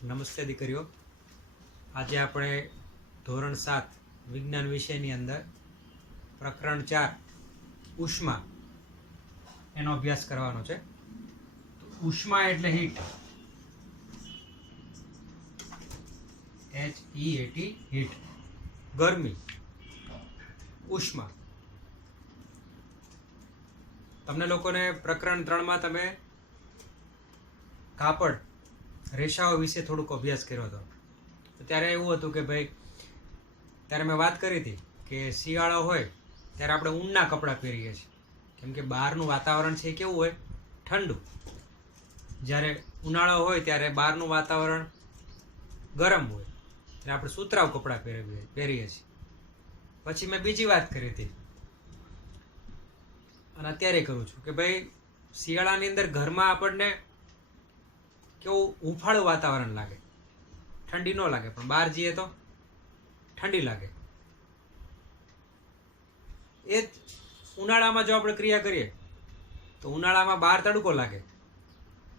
નમસ્તે દીકરીઓ. આજે આપણે ધોરણ 7 વિજ્ઞાન વિષયની અંદર પ્રકરણ 4 ઉષ્મા એનો અભ્યાસ કરવાનો છે. ઉષ્મા એટલે હીટ, HEAT, હીટ, ગરમી, ઉષ્મા. તમને લોકોને પ્રકરણ 3માં તમે કાપડ રેશાઓ વિશે થોડુંક અભ્યાસ કર્યો હતો. તો ત્યારે એવું હતું કે ભાઈ, ત્યારે મેં વાત કરી હતી કે શિયાળો હોય ત્યારે આપણે ઊનના કપડાં પહેરીએ છીએ, કેમ કે બહારનું વાતાવરણ છે એ કેવું હોય, ઠંડુ. જ્યારે ઉનાળો હોય ત્યારે બહારનું વાતાવરણ ગરમ હોય, એટલે આપણે સુતરાઉ કપડાં પહેરીએ છીએ. પછી મેં બીજી વાત કરી હતી અને અત્યારે કરું છું કે ભાઈ, શિયાળાની અંદર ઘરમાં આપણને કેવું હુંફાળું વાતાવરણ લાગે, ઠંડી ન લાગે, પણ બહાર જઈએ તો ઠંડી લાગે. એ જ ઉનાળામાં જો આપણે ક્રિયા કરીએ તો ઉનાળામાં બહાર તડકો લાગે,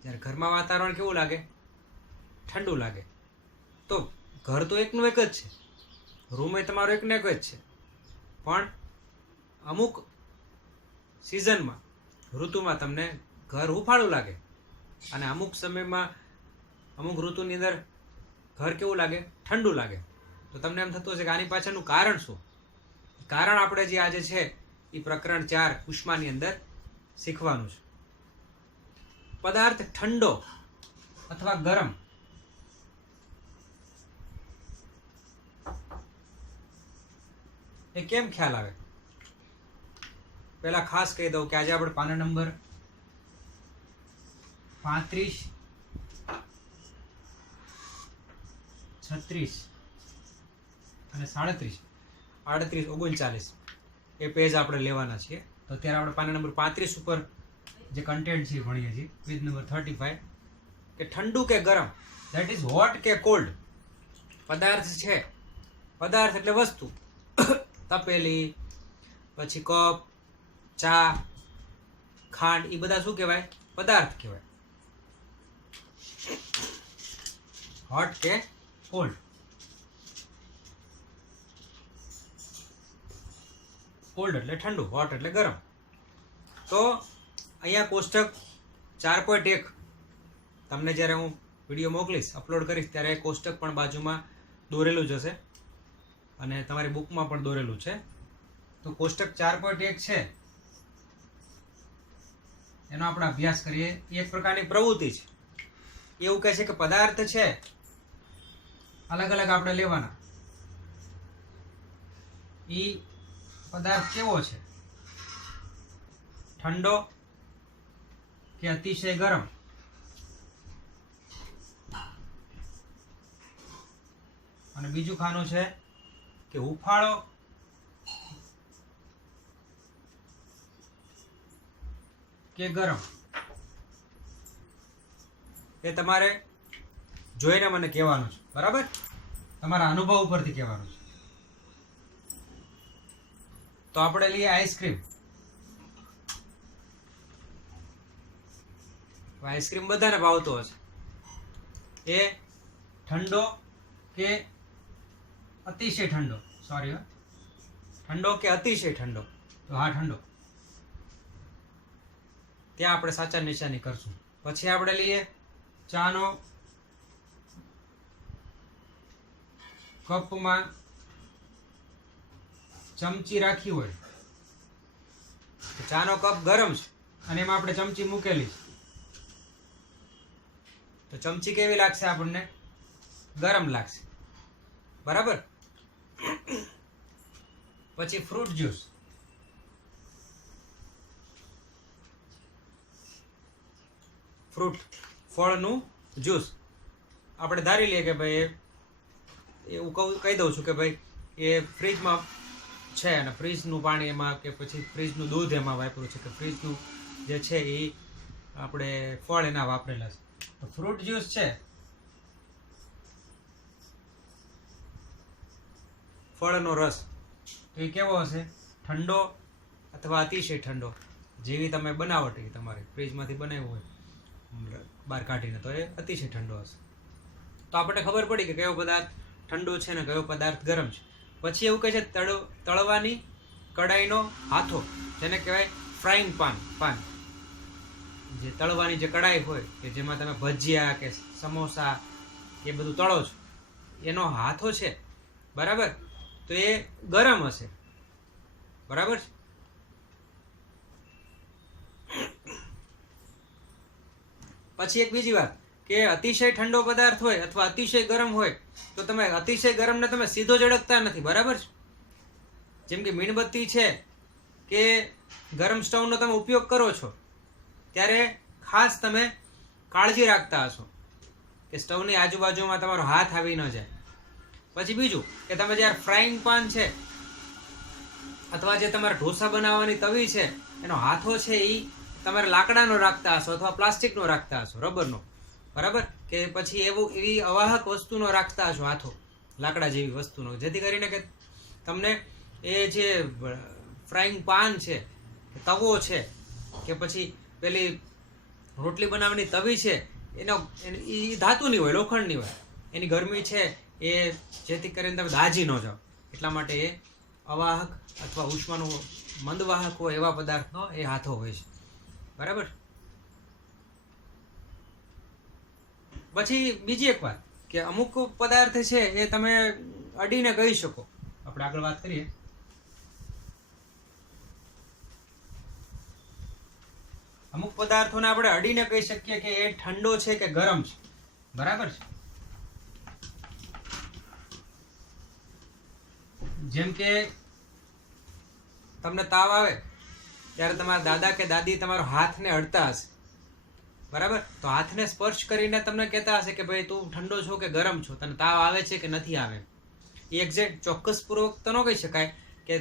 જ્યારે ઘરમાં વાતાવરણ કેવું લાગે, ઠંડુ લાગે. તો ઘર તો એકનું એક જ છે, રૂમ એ તમારો એકનો એક જ છે, પણ અમુક સિઝનમાં, ઋતુમાં તમને ઘર હુંફાળું લાગે અને અમુક સમયમાં, અમુક ઋતુની અંદર ઘર કેવું લાગે, ઠંડુ લાગે. તો તમને એમ થતું હશે કે આની પાછળનું કારણ શું? કારણ આપણે જે આજે છે એ પ્રકરણ 4 ઉષ્માની અંદર શીખવાનું છે. પદાર્થ ઠંડો અથવા ગરમ એ કેમ ખ્યાલ આવે? પહેલા ખાસ કહી દઉં કે આજે આપણે પાના નંબર 35, 36 અને 37, 38, 39 એ પેજ આપણે લેવાના છીએ. તો અત્યારે આપણે પાના નંબર 35 ઉપર જે કન્ટેન્ટ છે ભણીએ છીએ, પેજ નંબર 35, કે ઠંડુ કે ગરમ, ધેટ ઇઝ હોટ કે કોલ્ડ. પદાર્થ છે, પદાર્થ એટલે વસ્તુ, તપેલી, પછી કપ, ચા, ખાંડ, એ બધા શું કહેવાય? પદાર્થ કહેવાય. હોટ કે કોલ્ડ. કોલ્ડ એટલે ઠંડુ, હોટ એટલે ગરમ. તો અહીંયા કોષ્ટક 4.1 તમને જ્યારે હું વિડીયો મોકલીશ, અપલોડ કરીશ, ત્યારે કોષ્ટક પણ બાજુમાં દોરેલું જ હશે અને તમારી બુકમાં પણ દોરેલું છે. તો કોષ્ટક 4.1 છે એનો આપણે અભ્યાસ કરીએ. એ એક પ્રકારની પ્રવૃત્તિ છે. એવું કહે છે કે પદાર્થ છે અલગ અલગ આપણે લેવાના. એ પદાર્થ કેવો છે? ઠંડો કે અતિશય ગરમ? અને બીજું ખાનું છે કે હુંફાળો કે ગરમ? એ તમારે જોઈને મને કહેવાનું છે, બરાબર? તમારા અનુભવ ઉપરથી કહેવાનું છે. તો આપણે લઈએ આઈસ્ક્રીમ. આઈસ્ક્રીમ બધાને ભાવતો હશે. એ ઠંડો કે અતિશય ઠંડો? સોરી, ઠંડો કે અતિશય ઠંડો? તો હા, ઠંડો. ત્યાં આપણે સાચા નિશાની કરશું. પછી આપણે લઈએ ચાનો કપમાં ચમચી રાખી હોય, તો ચાનો કપ ગરમ છે અને એમાં આપણે ચમચી મૂકેલી છે, તો ચમચી કેવી લાગશે? આપણને ગરમ લાગશે, બરાબર? પછી ફ્રૂટ જ્યુસ. ફ્રૂટ, ફળનું જ્યુસ. આપણે ધારી લઈએ કે ભાઈ, એવું કહી દઉં છું કે ભાઈ એ ફ્રીજમાં છે અને ફ્રીજનું પાણી એમાં, કે પછી ફ્રીજનું દૂધ એમાં વાપર્યું છે, કે ફ્રીજનું જે છે એ આપણે ફળ એના વાપરેલા છે. તો ફ્રૂટ જ્યુસ છે, ફળનો રસ, તો એ કેવો હશે? ઠંડો અથવા અતિશય ઠંડો, જેવી તમે બનાવટ તમારે ફ્રીજમાંથી બનાવ્યું હોય બહાર કાઢીને, તો એ અતિશય ઠંડો હશે. તો આપણને ખબર પડી કે કયો પદાર્થ ઠંડો છે ને કયો પદાર્થ ગરમ છે. પછી એવું કહે છે તળવાની કડાઈનો હાથો, જેને કહેવાય ફ્રાઈંગ પાન. જે તળવાની જે કડાઈ હોય કે જેમાં તમે ભજીયા કે સમોસા એ બધું તળો છો, એનો હાથો છે, બરાબર, તો એ ગરમ હશે, બરાબર છે. પછી એક બીજી વાત કે અતિશય ઠંડો પદાર્થ હોય અથવા અતિશય ગરમ હોય તો તમે અતિશય ગરમને તમે સીધો ઝડકતા નથી, બરાબર છે. જેમ કે મીણબત્તી છે કે ગરમ સ્ટવનો તમે ઉપયોગ કરો છો ત્યારે ખાસ તમે કાળજી રાખતા હશો કે સ્ટવની આજુબાજુમાં તમારો હાથ આવી ન જાય. પછી બીજું કે તમે જ્યારે ફ્રાઈંગ પાન છે અથવા જે તમારા ઢોસા બનાવવાની તવી છે એનો હાથો છે એ તમારે લાકડાનો રાખતા હશો અથવા પ્લાસ્ટિકનો રાખતા હશો, રબરનો, બરાબર, કે પછી એવી અવાહક વસ્તુનો રાખતા હશો હાથો, લાકડા જેવી વસ્તુનો, જેથી કરીને કે તમને એ જે ફ્રાઈંગ પાન છે, તવો છે કે પછી પેલી રોટલી બનાવવાની તવી છે એ ધાતુની હોય, લોખંડની હોય, એની ગરમી છે એ જેથી કરીને તમે દાઝી ન જાઓ એટલા માટે એ અવાહક અથવા ઉષ્માનું મંદવાહક હોય એવા પદાર્થનો એ હાથો હોય છે, બરાબર. પછી બીજી એક વાત કે અમુક પદાર્થ છે એ તમે અડીને કહી શકો. આપણે આગળ વાત કરીએ. અમુક પદાર્થોને આપણે અડીને કહી શકીએ કે એ ઠંડો છે કે ગરમ છે, બરાબર છે. જેમ કે તમને તાવ આવે ત્યારે તમારા દાદા કે દાદી તમારો હાથને અડતા હશે, બરાબર, તો હાથને સ્પર્શ કરીને તમને કહેતા હશે કે ભાઈ તું ઠંડો છો કે ગરમ છો, તને તાવ આવે છે કે નથી આવે. એ એક્ઝેક્ટ ચોક્કસપૂર્વક તો ન કહી શકાય કે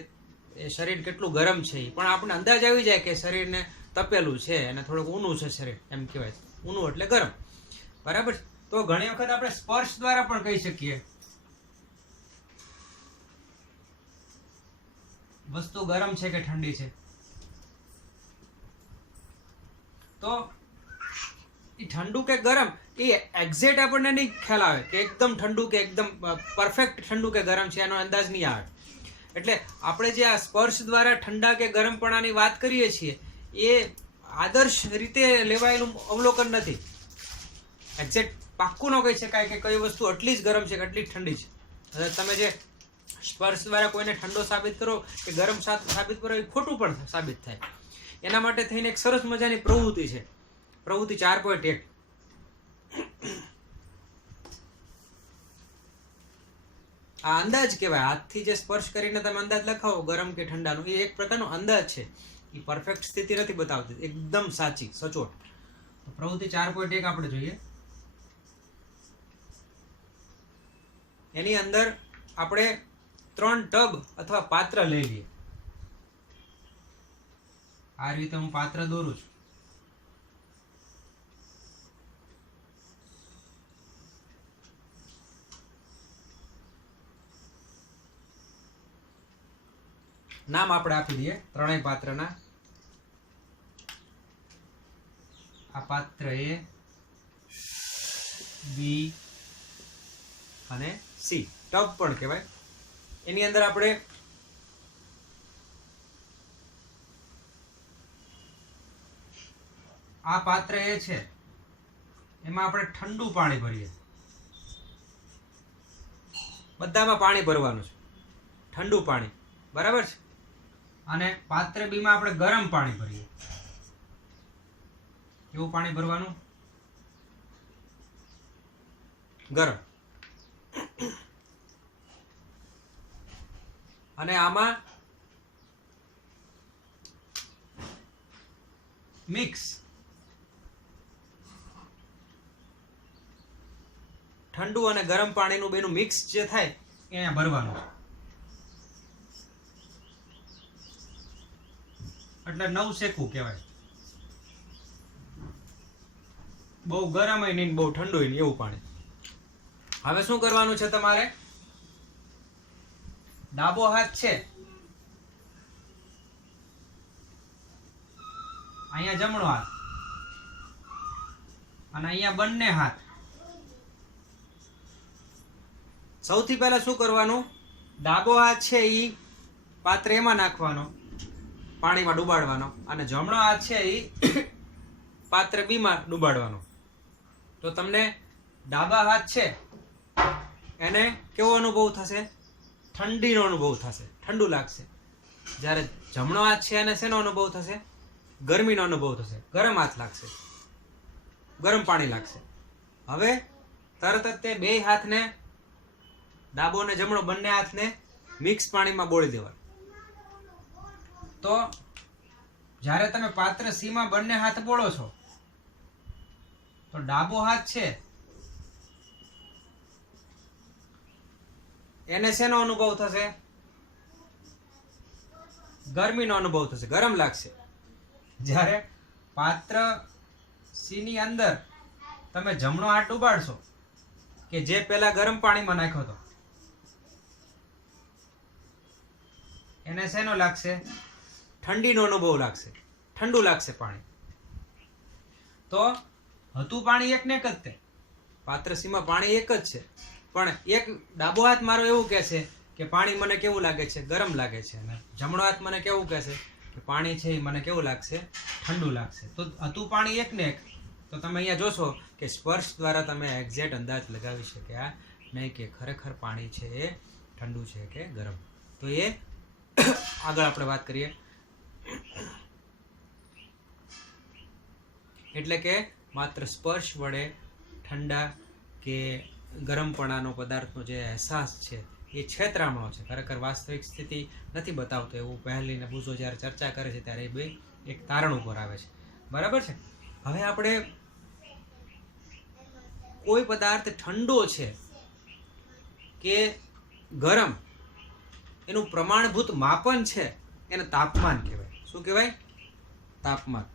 એ શરીર કેટલું ગરમ છે, પણ આપણને અંદાજ આવી જાય કે શરીરને તપેલું છે અને થોડુંક ઊનું છે શરીર, એમ કહેવાય. ઊનું એટલે ગરમ, બરાબર. તો ઘણી વખત આપણે સ્પર્શ દ્વારા પણ કહી શકીએ વસ્તુ ગરમ છે કે ઠંડી છે. તો એ ઠંડુ કે ગરમ એ એક્ઝેક્ટ આપણને નહીં ખ્યાલ આવે કે એકદમ ઠંડુ કે એકદમ પરફેક્ટ ઠંડુ કે ગરમ છે, એનો અંદાજ નહીં આવે. એટલે આપણે જે આ સ્પર્શ દ્વારા ઠંડા કે ગરમપણાની વાત કરીએ છીએ એ આદર્શ રીતે લેવાયેલું અવલોકન નથી. એક્ઝેક્ટ પાક્કું ન કહી શકાય કે કઈ વસ્તુ આટલી જ ગરમ છે કે આટલી જ ઠંડી છે. તમે જે સ્પર્શ દ્વારા કોઈને ઠંડો સાબિત કરો કે ગરમ સાબિત કરો એ ખોટું પણ સાબિત થાય. એના માટે થઈને એક સરસ મજાની પ્રવૃત્તિ છે, પ્રવૃત્તિ 4.1. આ અંદાજ કહેવાય. હાથથી જે સ્પર્શ કરીને તમે અંદાજ લખાવો ગરમ કે ઠંડાનો, એ એક પ્રકારનો અંદાજ છે. એ પરફેક્ટ સ્થિતિ નથી બતાવતી, એકદમ સાચી, સચોટ. તો પ્રવૃત્તિ 4.1 આપણે જોઈએ. એની અંદર આપણે 3 ટબ અથવા પાત્ર લઈ લઈએ. આ રીતે હું પાત્ર દોરું છું. નામ આપણે આપી દઈએ ત્રણેય પાત્રના. આ પાત્ર A, B અને C, ટબ પણ કહેવાય. એની અંદર આપણે આ પાત્ર એ છે એમાં આપણે ઠંડુ પાણી ભરીએ. બધામાં પાણી ભરવાનું છે, ઠંડુ પાણી, બરાબર છે. અને પાત્ર B માં આપણે ગરમ પાણી ભરીએ. કેવું પાણી ભરવાનું? ગરમ. અને આમાં મિક્સ ઠંડુ અને ગરમ પાણીનું બેનું મિક્સ જે થાય એ અહીંયા ભરવાનું છે. એટલે નવ શેકવું કહેવાય. બહુ ગરમ હોય નહીં, બહુ ઠંડુ હોય નહીં, એવું પાણી. હવે શું કરવાનું છે તમારે? ડાબો હાથ છે અહીંયા, જમણો હાથ, અને અહીંયા બંને હાથ સૌથી પહેલા શું કરવાનું, ડાબો હાથ છે એ પાત્ર એમાં નાખવાનો, પાણીમાં ડુબાડવાનો, અને જમણો હાથ છે એ પાત્ર બીમાં ડુબાડવાનો. તો તમને ડાબા હાથ છે એને કેવો અનુભવ થશે? ઠંડીનો અનુભવ થશે, ઠંડુ લાગશે. જ્યારે જમણો હાથ છે એને શેનો અનુભવ થશે? ગરમીનો અનુભવ થશે, ગરમ હાથ લાગશે, ગરમ પાણી લાગશે. હવે તરત જ તે બે હાથને, ડાબો ને જમણો બંને હાથને મિક્સ પાણીમાં બોળી દેવા. તો જ્યારે તમે પાત્ર સી માં બંને હાથ બોળો છો તો ડાબો હાથ છે એને શેનો અનુભવ થશે? ગરમીનો અનુભવ થશે, ગરમ લાગશે. જ્યારે પાત્ર સી ની અંદર તમે જમણો હાથ ડુબાડશો કે જે પેલા ગરમ પાણીમાં નાખ્યો હતો, એને શેનો લાગશે? ઠંડીનો અનુભવ લાગશે, ઠંડુ લાગશે પાણી. તો હતું પાણી એક ને એક જ, તે પાત્ર સીમાં પાણી એક જ છે, પણ એક ડાબો હાથ મારો એવું કહેશે કે પાણી મને કેવું લાગે છે? ગરમ લાગે છે. અને જમણો હાથ મને કેવું કહેશે કે પાણી છે એ મને કેવું લાગશે? ઠંડુ લાગશે. તો હતું પાણી એક ને એક. તો તમે અહીંયા જોશો કે સ્પર્શ દ્વારા તમે એક્ઝેક્ટ અંદાજ લગાવી શક્યા નહીં કે ખરેખર પાણી છે એ ઠંડુ છે કે ગરમ. તો એ આગળ આપણે વાત કરીએ. એટલે કે માત્ર સ્પર્શ વડે ઠંડા કે ગરમપણાનો પદાર્થનો જે અહેસાસ છે એ છેતરામણો છે, ખરેખર વાસ્તવિક સ્થિતિ નથી બતાવતો, એવું પહેલી ને બુઝો જ્યારે ચર્ચા કરે છે ત્યારે એ બે એક તારણ ઉપર આવે છે. બરાબર છે. હવે આપણે કોઈ પદાર્થ ઠંડો છે કે ગરમ એનું પ્રમાણભૂત માપન છે એને તાપમાન કહેવાય. શું કહેવાય? તાપમાન.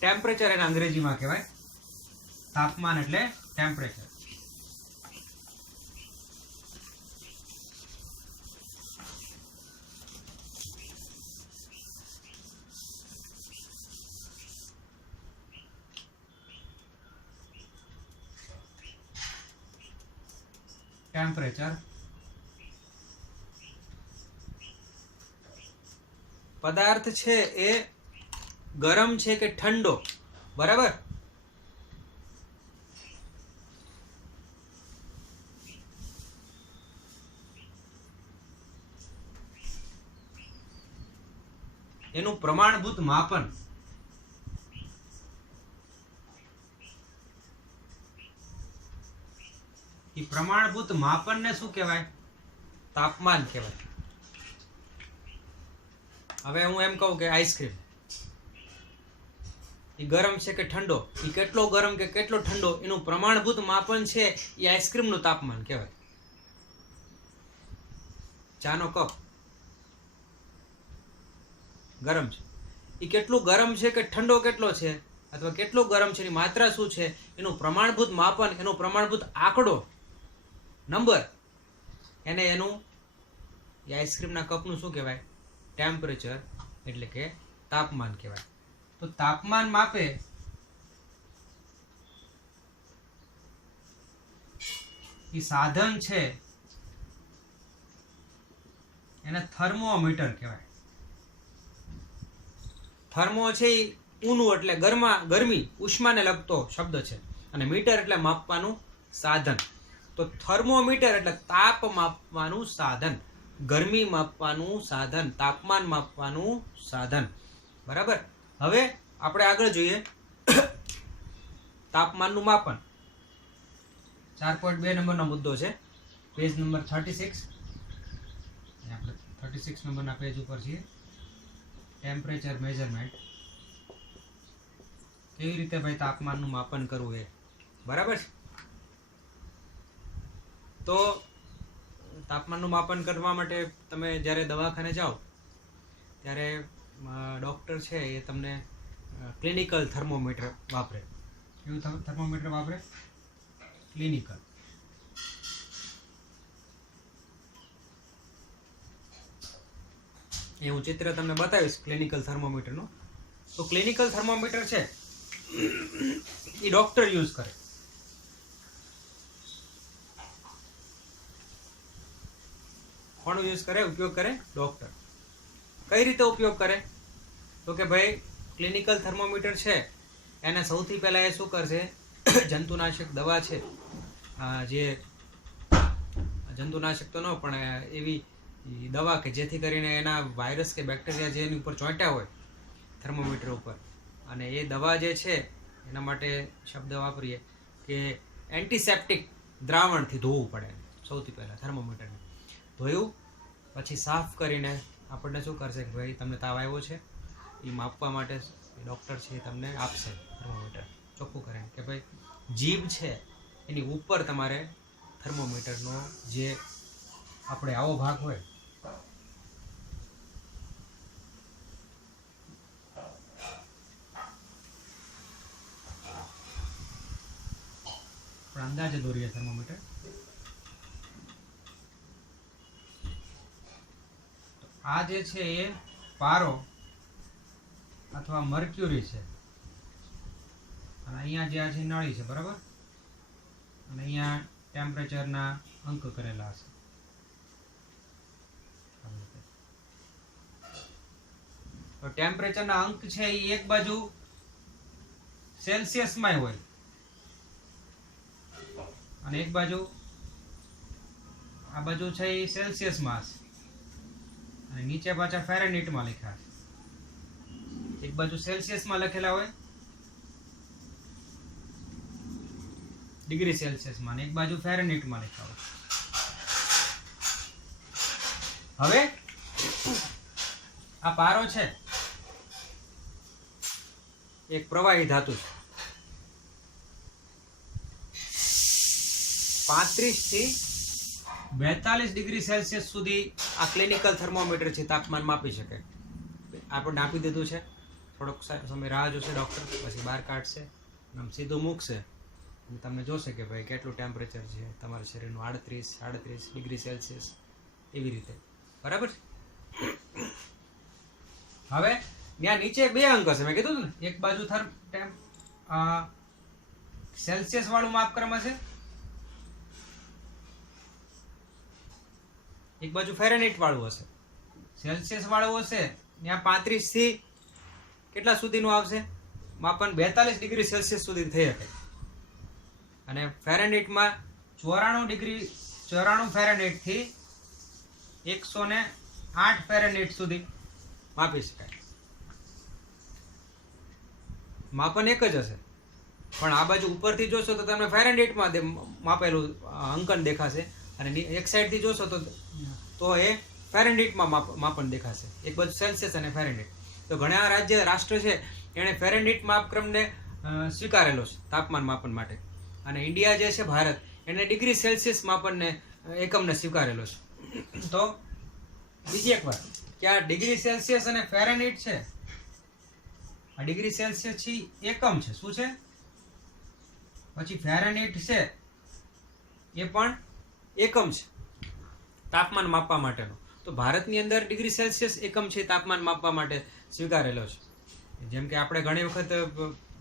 ટેમ્પરેચર એને અંગ્રેજીમાં કહેવાય. તાપમાન એટલે ટેમ્પરેચર. ટેમ્પરેચર પદાર્થ છે એ ગરમ છે કે ઠંડો, બરાબર? એનું પ્રમાણભૂત માપન. એ પ્રમાણભૂત માપનને શું કહેવાય? તાપમાન કહેવાય. હવે હું એમ કહું કે આઈસ્ક્રીમ એ ગરમ છે કે ઠંડો, એ કેટલો ગરમ કે કેટલો ઠંડો એનું પ્રમાણભૂત માપન છે એ આઈસ્ક્રીમનું તાપમાન કહેવાય. ચાનો કપ ગરમ છે, એ કેટલું ગરમ છે કે ઠંડો કેટલો છે અથવા કેટલો ગરમ છે એની માત્રા શું છે એનું પ્રમાણભૂત માપન, એનો પ્રમાણભૂત આંકડો, નંબર, એને એનું એ આઈસ્ક્રીમના કપનું શું કહેવાય? ટેમ્પરેચર એટલે કે તાપમાન કહેવાય. તો તાપમાન માપે એ સાધન છે એને થર્મોમીટર કહેવાય. થર્મો છે એ ઊનું એટલે ગરમી, ઉષ્માને લગતો શબ્દ છે, અને મીટર એટલે માપવાનું સાધન. તો થર્મોમીટર એટલે તાપ માપવાનું સાધન, ગરમી માપવાનું સાધન, તાપમાન માપવાનું સાધન. બરાબર. હવે આપણે આગળ જોઈએ તાપમાનનું માપન. 4.2 નંબરનો મુદ્દો છે, પેજ નંબર 36. આપણે 36 નંબરના પેજ ઉપર છીએ. ટેમ્પરેચર મેઝરમેન્ટ, કેવી રીતે ભાઈ તાપમાનનું માપન કરવું એ. બરાબર છે. તો તાપમાનનું માપન કરવા માટે તમે જ્યારે દવાખાને જાઓ ત્યારે ડૉક્ટર છે એ તમને ક્લિનિકલ થર્મોમીટર વાપરે. કેવું થર્મોમીટર વાપરે? ક્લિનિકલ. એ હું ચિત્ર તમને બતાવીશ ક્લિનિકલ થર્મોમીટરનું. તો ક્લિનિકલ થર્મોમીટર છે એ ડોક્ટર યુઝ કરે. કોણ યુઝ કરે? ઉપયોગ કરે ડોક્ટર. કઈ રીતે ઉપયોગ કરે? તો કે ભાઈ ક્લિનિકલ થર્મોમીટર છે એને સૌથી પહેલા એ શું કરશે, જંતુનાશક દવા છે, જે જંતુનાશક તો ન પણ એવી દવા કે જેથી કરીને એના વાયરસ કે બેક્ટેરિયા જે એની ઉપર ચોંટ્યા હોય થર્મોમીટર ઉપર, અને એ દવા જે છે એના માટે શબ્દ વાપરીએ કે એન્ટિસેપ્ટિક દ્રાવણથી ધોવું પડે. સૌથી પહેલાં થર્મોમીટરને ધોયું પછી સાફ કરીને આપણને શું કરશે કે ભાઈ તમને તાવ આવ્યો છે એ માપવા માટે ડૉક્ટર છે એ તમને આપશે થર્મોમીટર ચોખ્ખું કરીને કે ભાઈ જીભ છે એની ઉપર તમારે થર્મોમીટરનો જે આપણે આવો ભાગ હોય પણ અંદાજે દોરીએ થર્મોમીટર. આ જે છે એ પારો અથવા મર્ક્યુરી છે, અને અહીંયા જે આ છે નળી છે, બરાબર, અને અહીંયા ટેમ્પરેચરના અંક કરેલા હશે. તો ટેમ્પરેચરના અંક છે એ એક બાજુ સેલ્સિયસમાં હોય અને એક બાજુ આ બાજુ છે એ સેલ્સિયસમાં હશે અને નીચે પાછા ફેરનહીટમાં લખ્યા છે. એક બાજુ સેલ્સિયસમાં લખેલા હોય ડિગ્રી સેલ્સિયસમાં, અને એક બાજુ ફેરનહીટમાં લખ્યા હોય. હવે આ પારો છે એક પ્રવાહી ધાતુ છે. 35 થી 42 ડિગ્રી સેલ્સિયસ સુધી આ ક્લિનિકલ થર્મોમીટર છે તાપમાન માપી શકે. આપણે આપી દીધું છે, થોડોક સમય રાહ જોશે ડૉક્ટર, પછી બહાર કાઢશે, આમ સીધું મૂકશે અને તમને જોશે કે ભાઈ કેટલું ટેમ્પરેચર છે તમારા શરીરનું, 38 ડિગ્રી સેલ્સિયસ એવી રીતે, બરાબર. હવે ત્યાં નીચે બે અંક હશે, મેં કીધું ને, એક બાજુ સેલ્સિયસ વાળું માપક્રમ હશે, એક બાજુ ફેરનહીટ વાળું હશે. સેલ્સિયસ વાળું હશે ત્યાં 35 થી કેટલા સુધીનું આવશે માપન, 42 ડિગ્રી સેલ્સિયસ સુધી થઈ શકે. અને ફેરનહીટમાં 94 ફેરનહીટ થી 108 ફેરનહીટ સુધી માપી શકાય. માપન એક જ હશે, પણ આ બાજુ ઉપરથી જોશો તો તમને ફેરનહીટમાં માપેલું અંકન દેખાશે, અને એક સાઈડથી જોશો તો એ ફેરનહીટમાં માપન દેખાશે. એક બાજુ સેલ્સિયસ અને ફેરનહીટ. તો ઘણા રાષ્ટ્ર છે એણે ફેરનહીટ માપક્રમને સ્વીકારેલો છે તાપમાન માપન માટે, અને ઇન્ડિયા જે છે ભારત એને ડિગ્રી સેલ્સિયસ માપનને એકમને સ્વીકારેલો છે. તો બીજી એક વાત કે આ ડિગ્રી સેલ્સિયસ અને ફેરનહીટ છે, આ ડિગ્રી સેલ્સિયસ છે એકમ છે, શું છે, પછી ફેરનહીટ છે એ પણ એકમ છે તાપમાન માપવા માટેનો. તો ભારતની અંદર ડિગ્રી સેલ્સિયસ એકમ છે તાપમાન માપવા માટે સ્વીકારેલો છે. જેમ કે આપણે ઘણી વખત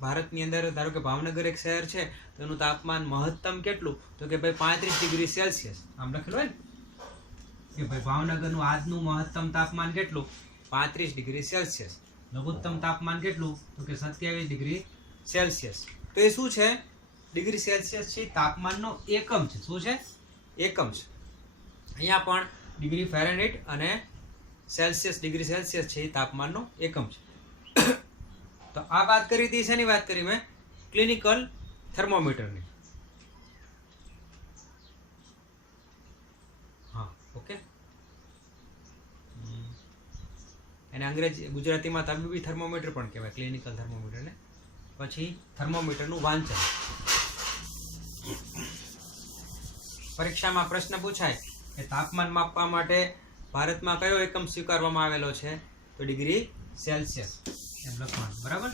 ભારતની અંદર ધારો કે ભાવનગર એક શહેર છે તો એનું તાપમાન મહત્તમ કેટલું, તો કે ભાઈ 35 ડિગ્રી સેલ્સિયસ આમ લખેલું હોય ને કે ભાઈ ભાવનગરનું આજનું મહત્તમ તાપમાન કેટલું, 35 ડિગ્રી સેલ્સિયસ. લઘુત્તમ તાપમાન કેટલું, તો કે 27 ડિગ્રી સેલ્સિયસ. તો એ શું છે, ડિગ્રી સેલ્સિયસ છે તાપમાનનો એકમ છે. શું છે? એકમ છે. અહીંયા પણ ડિગ્રી ફેરનહીટ અને સેલ્સિયસ, ડિગ્રી સેલ્સિયસ છે એ તાપમાનનો એકમ છે. તો આ વાત કરી હતી, શેની વાત કરી મેં? ક્લિનિકલ થર્મોમીટરની. હા, ઓકે. એને ગુજરાતીમાં તબીબી થર્મોમીટર પણ કહેવાય, ક્લિનિકલ થર્મોમીટરને. પછી થર્મોમીટરનું વાંચન. પરીક્ષામાં પ્રશ્ન પૂછાય કે તાપમાન માપવા માટે ભારતમાં કયો એકમ સ્વીકારવામાં આવેલો છે, તો ડિગ્રી સેલ્સિયસ એમ લખવાનું, બરાબર.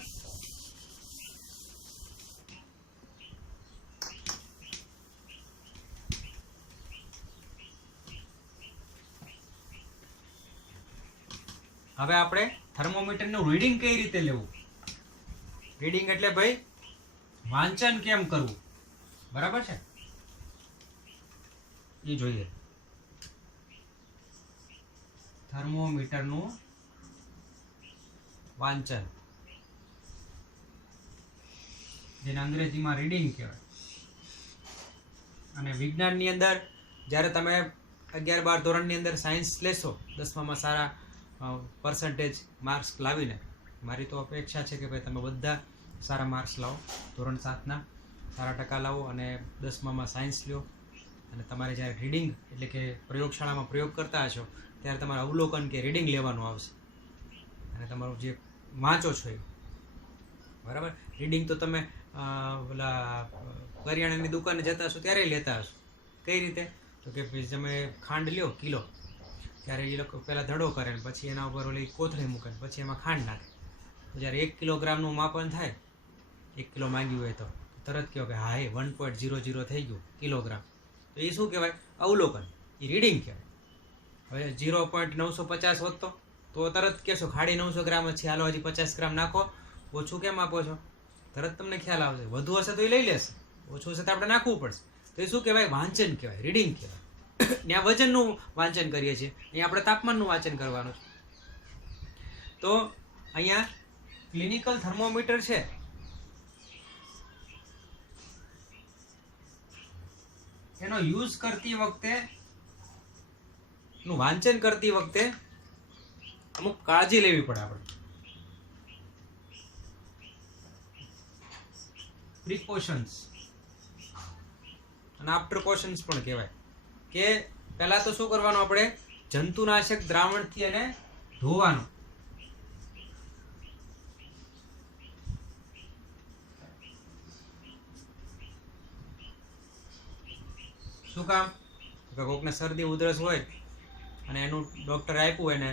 હવે આપણે થર્મોમીટરનું રીડિંગ કઈ રીતે લેવું, રીડિંગ એટલે ભાઈ વાંચન કેમ કરવું, બરાબર છે, એ જોઈએ. થર્મોમીટરનું વાંચન, જેને અંગ્રેજીમાં રીડિંગ કહેવાય. અને વિજ્ઞાનની અંદર જ્યારે તમે 11-12 ધોરણની અંદર સાયન્સ લેશો, 10મામાં સારા પર્સન્ટેજ માર્ક્સ લાવીને, મારી તો અપેક્ષા છે કે ભાઈ તમે બધા સારા માર્ક્સ લાવો, ધોરણ 7ના સારા ટકા લાવો અને 10મામાં સાયન્સ લ્યો. અને તમારે જ્યારે રીડિંગ એટલે કે પ્રયોગશાળામાં પ્રયોગ કરતા હશો ત્યારે તમારે અવલોકન કે રીડિંગ લેવાનું આવશે અને તમારું જે વાંચો છો એ, બરાબર. રીડિંગ તો તમે ઓલા કરિયાણાની દુકાને જતા હશો ત્યારે લેતા હશો. કઈ રીતે? તો કે તમે ખાંડ લ્યો કિલો, ત્યારે એ લોકો પહેલાં ધડો કરે ને પછી એના ઉપર ઓલી કોથળી મૂકે ને પછી એમાં ખાંડ નાખે. તો જ્યારે 1 કિલોગ્રામનું માપન થાય, 1 કિલો માંગ્યું હોય તો તરત કહો કે હા 1.00 થઈ ગયું કિલોગ્રામ. તો એ શું કહેવાય? અવલોકન, એ રીડિંગ કહેવાય. હવે 0.950 હોત તો તરત કહેશો ખાડી 900 ગ્રામ જ છે, હાલો હજી 50 ગ્રામ નાખો, ઓછું કેમ આપો છો? તરત તમને ખ્યાલ આવશે. વધુ હશે તો એ લઈ લેશે, ઓછું હશે તો આપણે નાખવું પડશે. તો એ શું કહેવાય? વાંચન કહેવાય, રીડિંગ કહેવાય. ત્યાં વજનનું વાંચન કરીએ છીએ, અહીંયા આપણે તાપમાનનું વાંચન કરવાનું છે. તો અહીંયા ક્લિનિકલ થર્મોમીટર છે, એનો યુઝ કરતી વખતે, નું વાંચન કરતી વખતે અમુક કાળજી લેવી પડે આપણે. પ્રિકોશન્સ અને આફ્ટર કોશન્સ પણ કહેવાય. કે પહેલા તો શું કરવાનું, આપણે જંતુનાશક દ્રાવણથી એને ધોવાનું. શું કામ? કોકને શરદી ઉધરસ હોય અને એનું ડૉક્ટરે આપ્યું એને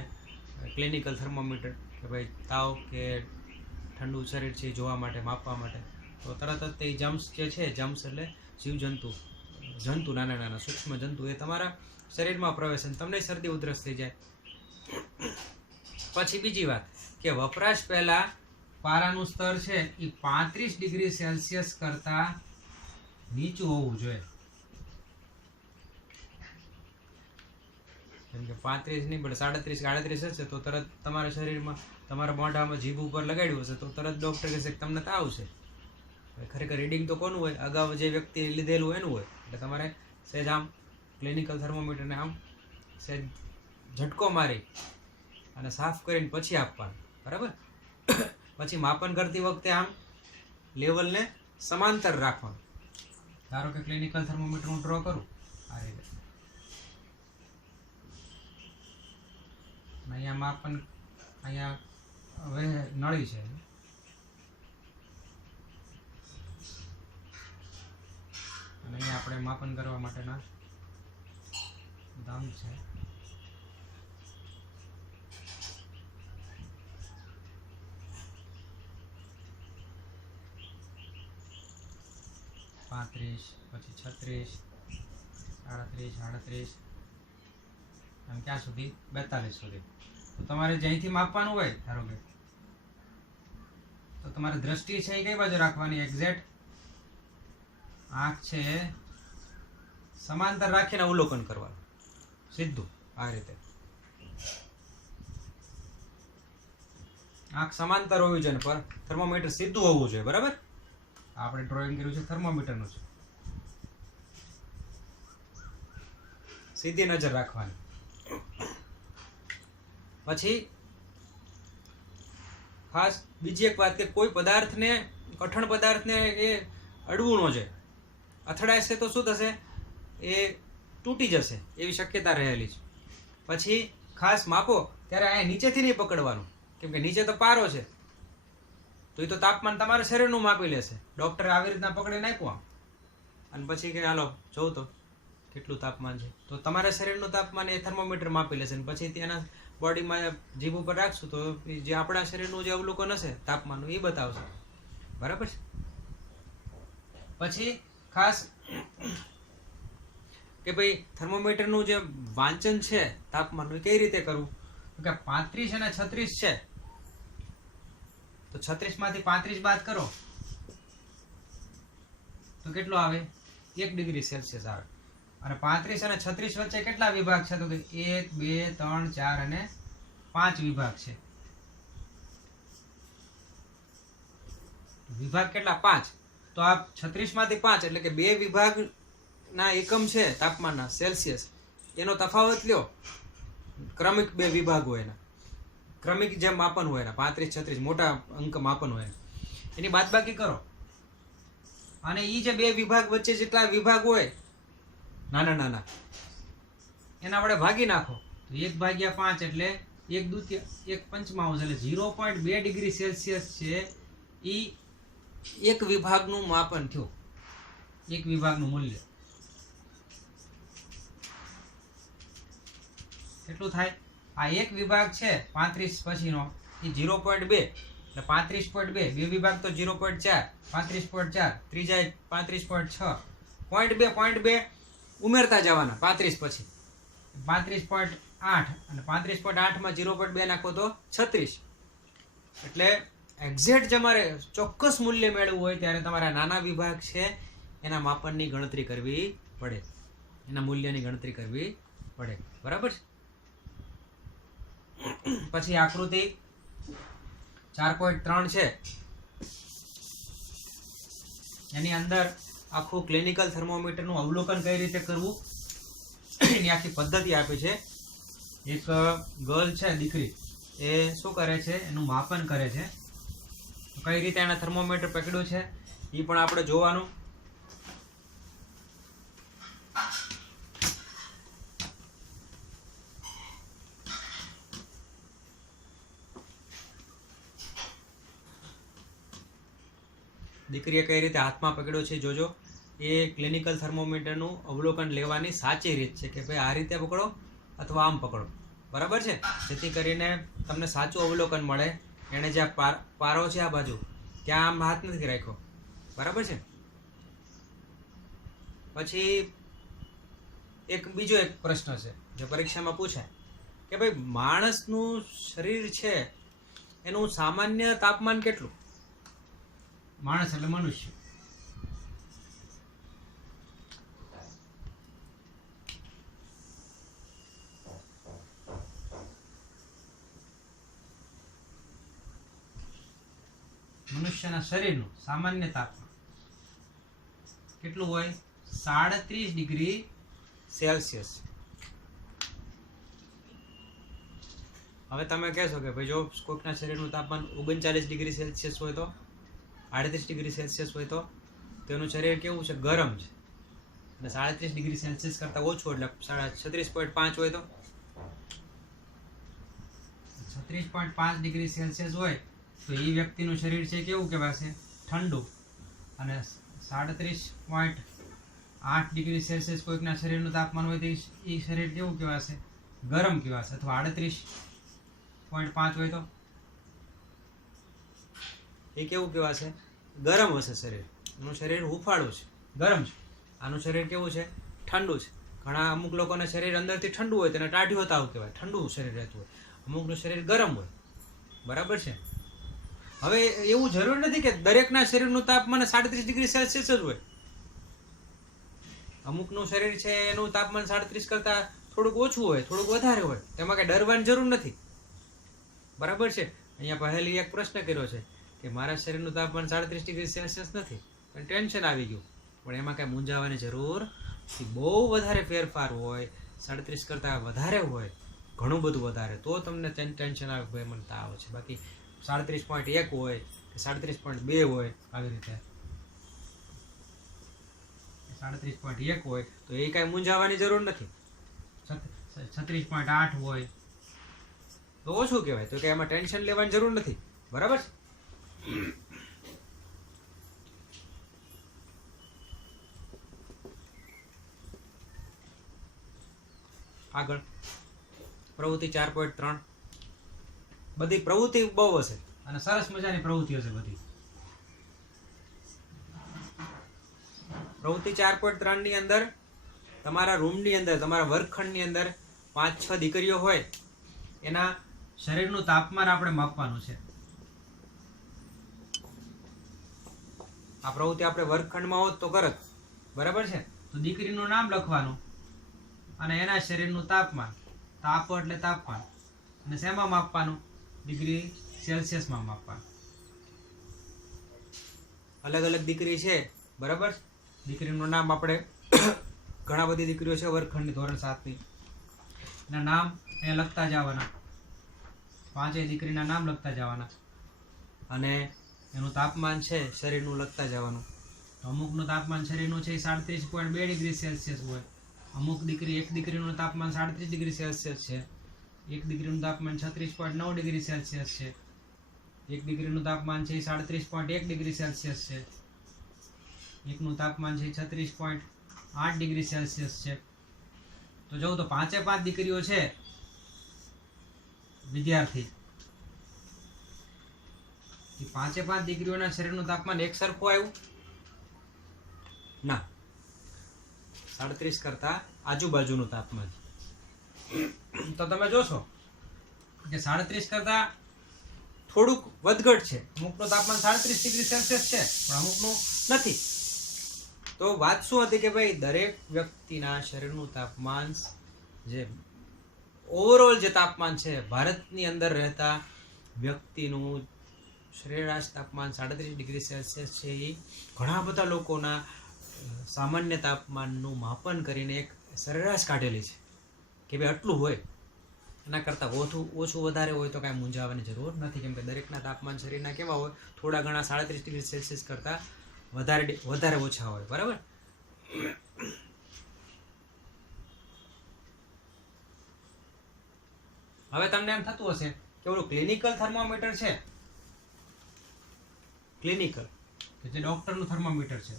ક્લિનિકલ થર્મોમીટર કે ભાઈ તાવ કે ઠંડુ શરીર છે જોવા માટે, માપવા માટે, તો તરત જ તે જમ્સ જે છે, જમ્સ એટલે જીવજંતુ, જંતુ, નાના નાના સૂક્ષ્મ જંતુ, એ તમારા શરીરમાં પ્રવેશ અને તમને શરદી ઉધરસ થઈ જાય. પછી બીજી વાત કે વપરાશ પહેલા પારાનું સ્તર છે એ 35 ડિગ્રી સેલ્સિયસ કરતાં નીચું હોવું જોઈએ. કેમ કે 35 નહીં પણ 37-38 હશે તો તરત તમારા શરીરમાં, તમારા મોઢામાં, જીભ ઉપર લગાડ્યું હશે તો તરત ડૉક્ટર કહેશે કે તમને તાવ છે. ખરેખર રીડિંગ તો કોનું હોય? અગાઉ જે વ્યક્તિ લીધેલું એનું હોય. એટલે તમારે સહેજ આમ ક્લિનિકલ થર્મોમીટરને આમ સહેજ ઝટકો મારી અને સાફ કરીને પછી આપવાનું, બરાબર. પછી માપન કરતી વખતે આમ લેવલને સમાંતર રાખવાનું. ધારો કે ક્લિનિકલ થર્મોમીટર હું ડ્રો કરું આ રીતે, અહીંયા માપન, અહીંયા હવે નળી છે અને અહીંયા આપણે માપન કરવા માટેના દામ છે. પાંત્રીસ, પછી 36, 37, 38 અને ક્યાં સુધી? 42 સુધી. તો તમારે જ્યાંથી માપવાનું હોય, ધારો કે, તો તમારે દ્રષ્ટિ છે એ કઈ બાજુ રાખવાની? એક્ઝેક્ટ આંખ છે સમાંતર રાખીને અવલોકન કરવાનું, સીધું આ રીતે. આંખ સમાંતર હોવી જોઈએ પર થર્મોમીટર સીધું હોવું જોઈએ, બરાબર. આપણે ડ્રોઈંગ કર્યું છે થર્મોમીટરનું છે, સીધી નજર રાખવાની. પછી ખાસ બીજી એક વાત કે કોઈ પદાર્થને, કઠણ પદાર્થને એ અડવું ન જોઈએ. અથડાશે તો શું થશે? એ તૂટી જશે એવી શક્યતા રહેલી છે. પછી ખાસ માપો ત્યારે અહીંયા નીચેથી નહીં પકડવાનું, કેમ કે નીચે તો પારો છે, તો એ તો તાપમાન તમારા શરીરનું માપી લેશે. ડૉક્ટરે આવી રીતના પકડી નાખ્યું અને પછી કે હાલો જોઉં તો કેટલું તાપમાન છે, તો તમારા શરીરનું તાપમાન એ થર્મોમીટર માપી લેશે અને પછી તેના બોડીમાં જીભ ઉપર રાખશું તો જે આપણા શરીરનું જે અવલોકન હશે તાપમાનનું એ બતાવશે, બરાબર છે. પછી ખાસ કે ભાઈ થર્મોમીટરનું જે વાંચન છે તાપમાનનું એ કઈ રીતે કરવું? તો કે 35 અને 36 છે, તો 36 માંથી 35 બાદ કરો તો કેટલો આવે? 1 ડિગ્રી સેલ્સિયસ આવે. અને 35 અને 36 વચ્ચે કેટલા વિભાગ છે? તો કે 1 2 3 4 અને 5 વિભાગ છે. વિભાગ કેટલા? 5. તો આ 36 માંથી 5 એટલે કે 2 વિભાગના એકમ છે તાપમાનના સેલ્સિયસ, એનો તફાવત લ્યો. ક્રમિક 2 વિભાગ હોય એના, ક્રમિક જે માપન હોય એના 35 36 મોટા અંક માપન હોય એની બાદબાકી કરો. અને એ જે 2 વિભાગ વચ્ચે જેટલા વિભાગ હોય નાના નાના એના વડે ભાગી નાખો તો 1/5 એટલે 1/2 1/5 એટલે 0.2 ડિગ્રી સેલ્સિયસ છે. એ એક વિભાગનું માપન થયું, એક વિભાગનું મૂલ્ય કેટલું થાય? આ એક વિભાગ છે 35 પછીનો એ 0.2 એટલે 35.2, 2 વિભાગ તો 0.4 35.4, ત્રીજા 35.6, 0.2 ઉમેરતા જવાના 35 પછી 35.8 અને 35.8 માં 0.2 નાખો તો 36. એટલે એક્ઝેક્ટ તમારે ચોક્કસ મૂલ્ય મેળવવું હોય ત્યારે તમારા નાના વિભાગ છે એના માપનની ગણતરી કરવી પડે, એના મૂલ્યની ગણતરી કરવી પડે. બરાબર છે? પછી આકૃતિ 4.3 છે, એની અંદર આખું ક્લિનિકલ થર્મોમીટરનું અવલોકન કઈ રીતે કરવું એની આખી પદ્ધતિ આપી છે. એક ગર્લ છે, દીકરી, એ શું કરે છે? એનું માપન કરે છે. કઈ રીતે એના થર્મોમીટર પકડ્યું છે એ પણ આપણે જોવાનું. દીકરીએ કઈ રીતે હાથમાં પકડ્યો છે જોજો. એ ક્લિનિકલ થર્મોમીટરનું અવલોકન લેવાની સાચી રીત છે કે ભાઈ આ રીતે પકડો અથવા આમ પકડો. બરાબર છે? જેથી કરીને તમને સાચું અવલોકન મળે. એણે જે પારો છે આ બાજુ ત્યાં આમ હાથ નથી રાખ્યો. બરાબર છે? પછી બીજો એક પ્રશ્ન છે જે પરીક્ષામાં પૂછાય કે ભાઈ માણસનું શરીર છે એનું સામાન્ય તાપમાન કેટલું? માણસ એટલે મનુષ્ય. મનુષ્યના શરીરનું સામાન્ય તાપમાન કેટલું હોય? 37 ડિગ્રી સેલ્સિયસ. હવે તમે કહેશો કે ભાઈ જો કોઈકના શરીરનું તાપમાન 39 ડિગ્રી સેલ્સિયસ હોય તો, 38 ડિગ્રી સેલ્સિયસ હોય તો તેનું શરીર કેવું છે? ગરમ છે. અને 37 ડિગ્રી સેલ્સિયસ કરતાં ઓછું એટલે 36.5 હોય તો 36.5 ડિગ્રી સેલ્સિયસ હોય તો એ વ્યક્તિનું શરીર છે કેવું કહેવાશે? ઠંડુ. અને 37.8 ડિગ્રી સેલ્સિયસ કોઈકના શરીરનું તાપમાન હોય તો એ શરીર કેવું કહેવાશે? ગરમ કહેવાશે. અથવા 38.5 હોય તો એ કેવું કહેવાશે? ગરમ હશે શરીર. એનું શરીર હુંફાળું છે, ગરમ છે. આનું શરીર કેવું છે? ઠંડુ છે. ઘણા અમુક લોકોના શરીર અંદરથી ઠંડુ હોય તેને ટાઢિયો તાવ કહેવાય, ઠંડુ શરીર રહેતું હોય. અમુકનું શરીર ગરમ હોય. બરાબર છે? હવે એવું જરૂર નથી કે દરેકના શરીરનું તાપમાન 37 ડિગ્રી સેલ્સિયસ જ હોય. અમુકનું શરીર છે એનું તાપમાન 37 કરતાં થોડુંક ઓછું હોય, થોડુંક વધારે હોય. તેમાં કંઈ ડરવાની જરૂર નથી. બરાબર છે? અહીંયા પહેલી એક પ્રશ્ન કર્યો છે કે મારા શરીરનું તાપમાન 37 ડિગ્રી સેલ્સિયસ નથી, પણ ટેન્શન આવી ગયું. પણ એમાં કાંઈ મૂંઝાવાની જરૂર નથી. બહુ વધારે ફેરફાર હોય, 37 કરતાં વધારે હોય, ઘણું બધું વધારે, તો તમને ટેન્શન આવે ભાઈ મને તાવ છે. બાકી 37.1 હોય કે 37.2 હોય, આવી રીતે 37.1 હોય તો એ કાંઈ મૂંઝાવાની જરૂર નથી. 36.8 હોય તો ઓછું કહેવાય, તો કે એમાં ટેન્શન લેવાની જરૂર નથી. બરાબર? આગળ પ્રવૃત્તિ 4.3. બધી પ્રવૃત્તિ બહુ હશે અને સરસ મજાની પ્રવૃત્તિ હશે બધી. પ્રવૃત્તિ 4.3 ની અંદર તમારા રૂમની અંદર, તમારા વર્ગખંડની અંદર 5-6 દીકરીઓ હોય, એના શરીરનું તાપમાન આપણે માપવાનું છે. આ પ્રવૃત્તિ આપણે વર્ગખંડમાં હોત તો કરત, બરાબર છે. તો દીકરીનું નામ લખવાનું અને એના શરીરનું તાપમાન, તાપ એટલે તાપમાન, અને શેમાં માપવાનું? ડિગ્રી સેલ્સિયસમાં માપવાનું. અલગ અલગ દીકરી છે, બરાબર. દીકરીનું નામ આપણે ઘણા બધી દીકરીઓ છે વર્ગખંડ ધોરણ 7ની, એના નામ અહીંયા લખતા જવાના, 5 દીકરીના નામ લખતા જવાના, અને એનું તાપમાન છે શરીરનું લખતા જવાનું. તો અમુકનું તાપમાન શરીરનું છે 37.2 ડિગ્રી સેલ્સિયસ હોય. અમુક એક દીકરીનું તાપમાન 37 ડિગ્રી સેલ્સિયસ છે. એક દીકરીનું તાપમાન 36.9 ડિગ્રી સેલ્સિયસ છે. એક દીકરીનું તાપમાન છે 37.1 ડિગ્રી સેલ્સિયસ છે. એકનું તાપમાન છે 36.8 ડિગ્રી સેલ્સિયસ છે. તો જોઉં તો 5 દીકરીઓ છે વિદ્યાર્થી. એ 5 દીકરીઓના શરીરનું તાપમાન એક સરખું આવ્યું? ના, 37 કરતા આજુબાજુનું તાપમાન. તો તમે જોશો કે 37 કરતા થોડુંક વધઘટ છે. અમુકનું તાપમાન 37 ડિગ્રી સેલ્સિયસ છે પણ અમુકનું નથી. તો વાત શું હતી કે ભાઈ દરેક વ્યક્તિના શરીરનું તાપમાન, જે ઓવરઓલ જે તાપમાન છે ભારતની અંદર રહેતા વ્યક્તિનું સરેરાશ તાપમાન 37 ડિગ્રી સેલ્સિયસ છે. એ ઘણા બધા લોકોના સામાન્ય તાપમાનનું માપન કરીને એક સરેરાશ કાઢેલી છે કે ભાઈ આટલું હોય. એના કરતાં ઓછું વધારે હોય તો કાંઈ મૂંઝાવાની જરૂર નથી, કેમ કે દરેકના તાપમાન શરીરના કેવા હોય? થોડા ઘણા 37 ડિગ્રી સેલ્સિયસ કરતાં વધારે ઓછા હોય, બરાબર. હવે તમને એમ થતું હશે કે ઓલું ક્લિનિકલ થર્મોમીટર છે, ક્લિનિકલ કે જે ડોક્ટરનું થર્મોમીટર છે,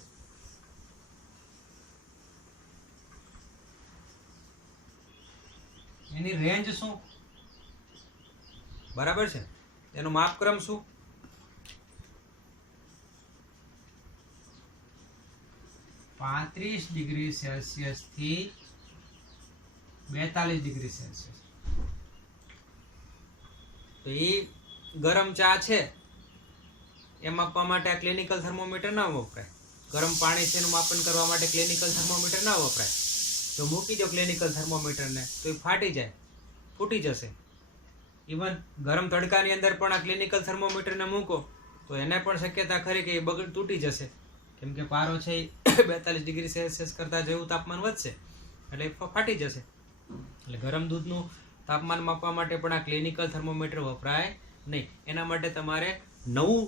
એની રેન્જ શું? બરાબર છે. એનો માપક્રમ શું? 35 ડિગ્રી સેલ્સિયસ થી 42 ડિગ્રી સેલ્સિયસ. તો એ ગરમ ચા છે એ માપવા માટે આ ક્લિનિકલ થર્મોમીટર ના વપરાય. ગરમ પાણી છે એનું માપન કરવા માટે ક્લિનિકલ થર્મોમીટર ના વપરાય. જો મૂકી દો ક્લિનિકલ થર્મોમીટરને તો એ ફાટી જાય, ફૂટી જશે. ઇવન ગરમ તડકાની અંદર પણ આ ક્લિનિકલ થર્મોમીટરને મૂકો તો એને પણ શક્યતા ખરી કે એ તૂટી જશે, કેમ કે પારો છે એ 42 ડિગ્રી સેલ્સિયસ કરતાં જેવું તાપમાન વધશે એટલે ફાટી જશે. એટલે ગરમ દૂધનું તાપમાન માપવા માટે પણ આ ક્લિનિકલ થર્મોમીટર વપરાય નહીં. એના માટે તમારે નવું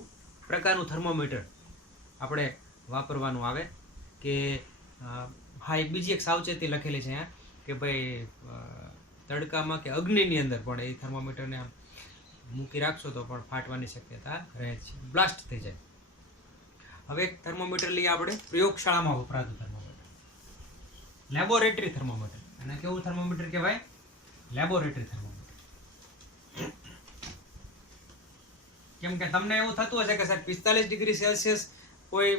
પ્રકારનું થર્મોમીટર આપણે વાપરવાનું આવે. કે હા, બીજી એક સાવચેતી લખેલી છે અહીંયા કે ભાઈ તડકામાં કે અગ્નિની અંદર પણ એ થર્મોમીટરને મૂકી રાખશો તો પણ ફાટવાની શક્યતા રહે છે, બ્લાસ્ટ થઈ જાય. હવે એક થર્મોમીટર લઈએ આપણે પ્રયોગશાળામાં વપરાતું થર્મોમીટર, લેબોરેટરી થર્મોમીટર. અને કેવું થર્મોમીટર કહેવાય? Laboratory thermometer. કેમ કે તમને એવું થતું હશે કે સાહેબ 45 ડિગ્રી સેલ્સિયસ કોઈ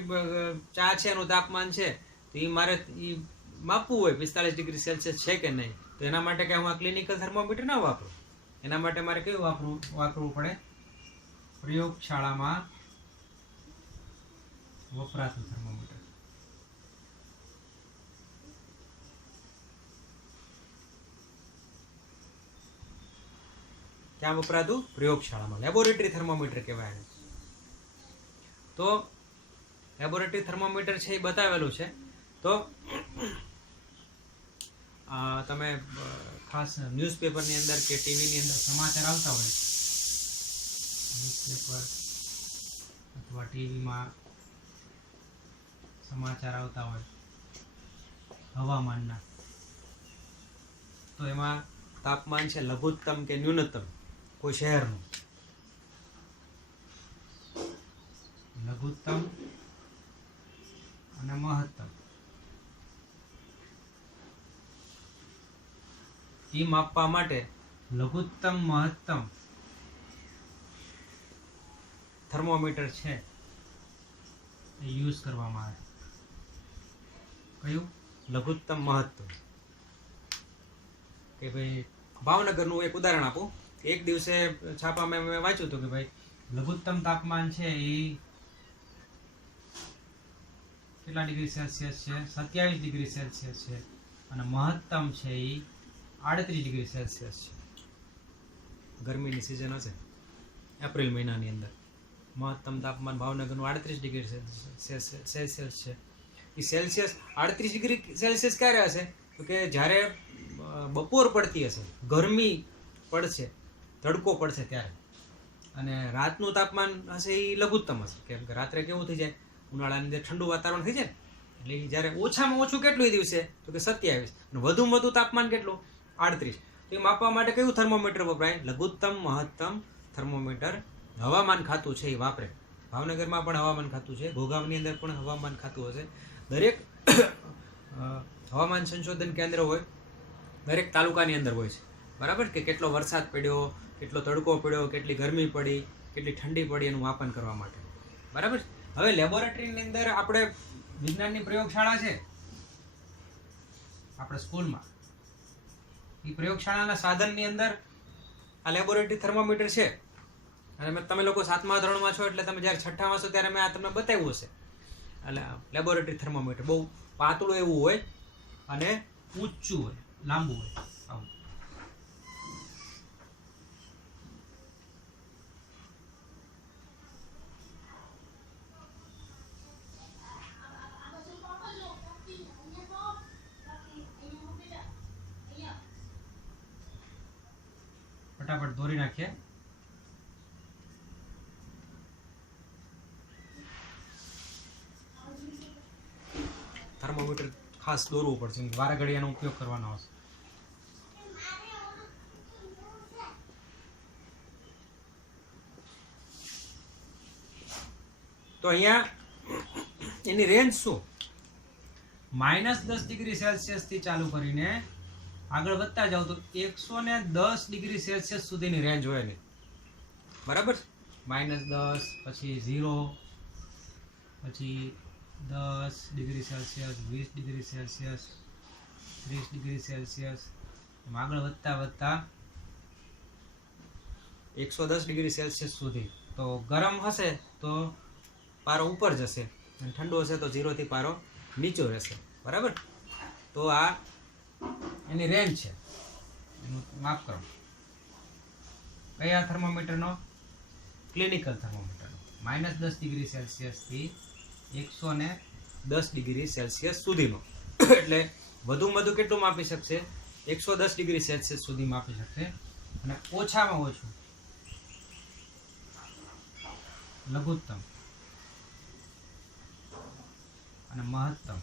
ચા છે એનું તાપમાન છે, તો એ મારે માપવું હોય 45 ડિગ્રી સેલ્સિયસ છે કે નહીં, તો એના માટે કે હું આ ક્લિનિકલ થર્મોમીટર ના વાપરું. એના માટે મારે કયું વાપરવું પડે? પ્રયોગશાળામાં વપરાતું થર્મોમીટર. ક્યાં વપરાતું? પ્રયોગશાળામાં. લેબોરેટરી થર્મોમીટર કહેવાય. તો લેબોરેટરી થર્મોમીટર છે એ બતાવેલું છે. તો તમે ખાસ ન્યૂઝપેપરની અંદર કે ટીવીની અંદર સમાચાર આવતા હોય, ન્યૂઝપેપર અથવા ટીવીમાં સમાચાર આવતા હોય હવામાનના, તો એમાં તાપમાન છે લઘુત્તમ કે ન્યૂનતમ કોઈ શહેરનું, લઘુત્તમ અને મહત્તમ, એ માપવા માટે લઘુત્તમ મહત્તમ થર્મોમીટર છે એ યુઝ કરવામાં આવે. કયું? લઘુત્તમ મહત્તમ. કે ભાઈ ભાવનગરનું એક ઉદાહરણ આપું એક દિવસે છાપામાં મેં વાંચ્યું હતું કે ભાઈ લઘુત્તમ તાપમાન છે એ કેટલા ડિગ્રી સેલ્સિયસ છે? 27 ડિગ્રી સેલ્સિયસ છે. અને મહત્તમ છે એ 38 ડિગ્રી સેલ્સિયસ છે. ગરમીની સિઝન હશે એપ્રિલ મહિનાની અંદર. મહત્તમ તાપમાન ભાવનગરનું 38 ડિગ્રી સેલ્સિયસ છે. એ સેલ્સિયસ 38 ડિગ્રી સેલ્સિયસ ક્યારે હશે? તો કે જ્યારે બપોર પડતી હશે, ગરમી પડશે, તડકો પડશે ત્યારે. અને રાતનું તાપમાન હશે એ લઘુત્તમ હશે, કેમ કે રાત્રે કેવું થઈ જાય, ઉનાળાની અંદર ઠંડુ વાતાવરણ થઈ જાય ને, એટલે જ્યારે ઓછામાં ઓછું કેટલું એ દિવસે? તો કે 27. અને વધુમાં વધુ તાપમાન કેટલું? 38. તો એ માપવા માટે કયું થર્મોમીટર વપરાય? લઘુત્તમ મહત્તમ થર્મોમીટર હવામાન ખાતું છે એ વાપરે. ભાવનગરમાં પણ હવામાન ખાતું છે, ઘોઘાની અંદર પણ હવામાન ખાતું હશે. દરેક હવામાન સંશોધન કેન્દ્ર હોય, દરેક તાલુકાની અંદર હોય છે, બરાબર? કે કેટલો વરસાદ પડ્યો, કેટલો તડકો પડ્યો, કેટલી ગરમી પડી, કેટલી ઠંડી પડી, એનું માપન કરવા માટે, બરાબર? હવે લેબોરેટરીની અંદર આપણે વિજ્ઞાનની પ્રયોગશાળા છે આપણે સ્કૂલમાં, એ પ્રયોગશાળાના સાધનની અંદર આ લેબોરેટરી થર્મોમીટર છે. અને તમે લોકો 7મા ધોરણમાં છો એટલે તમે જ્યારે 6ઠ્ઠામાં છો ત્યારે મેં આ તમને બતાવ્યું હશે. એટલે લેબોરેટરી થર્મોમીટર બહુ પાતળું એવું હોય અને ઊંચું હોય, લાંબુ હોય, આવું. ફટાફટ દોરી નાખીએ. થર્મોમીટર ખાસ દોરવું પડશે, વારે ઘડી એનો ઉપયોગ કરવાનો આવશે. તો અહીંયા એની રેન્જ શું? -10 ડિગ્રી સેલ્સિયસ થી ચાલુ કરીને આગળ વધતા જાવ તો 110 ડિગ્રી સેલ્સિયસ સુધીની રેન્જ હોય એની, બરાબર? -10, પછી 0, પછી 10 degree Celsius, 20 degree Celsius, 30 degree Celsius, એમ આગળ વધતા વધતા 110 ડિગ્રી સેલ્સિયસ સુધી. તો ગરમ હશે તો પારો ઉપર જશે, અને ઠંડુ હશે તો 0 થી પારો નીચો રહેશે, બરાબર? તો આ એની રેન્જ છે, એનું માપ કરો. કયા થર્મોમીટરનો? ક્લિનિકલ થર્મોમીટરનો. -10 ડિગ્રી સેલ્સિયસથી 110 ડિગ્રી સેલ્સિયસ સુધીનો. એટલે વધુમાં વધુ કેટલું માપી શકશે? 110 ડિગ્રી સેલ્સિયસ સુધી માપી શકશે. અને ઓછામાં ઓછું લઘુત્તમ અને મહત્તમ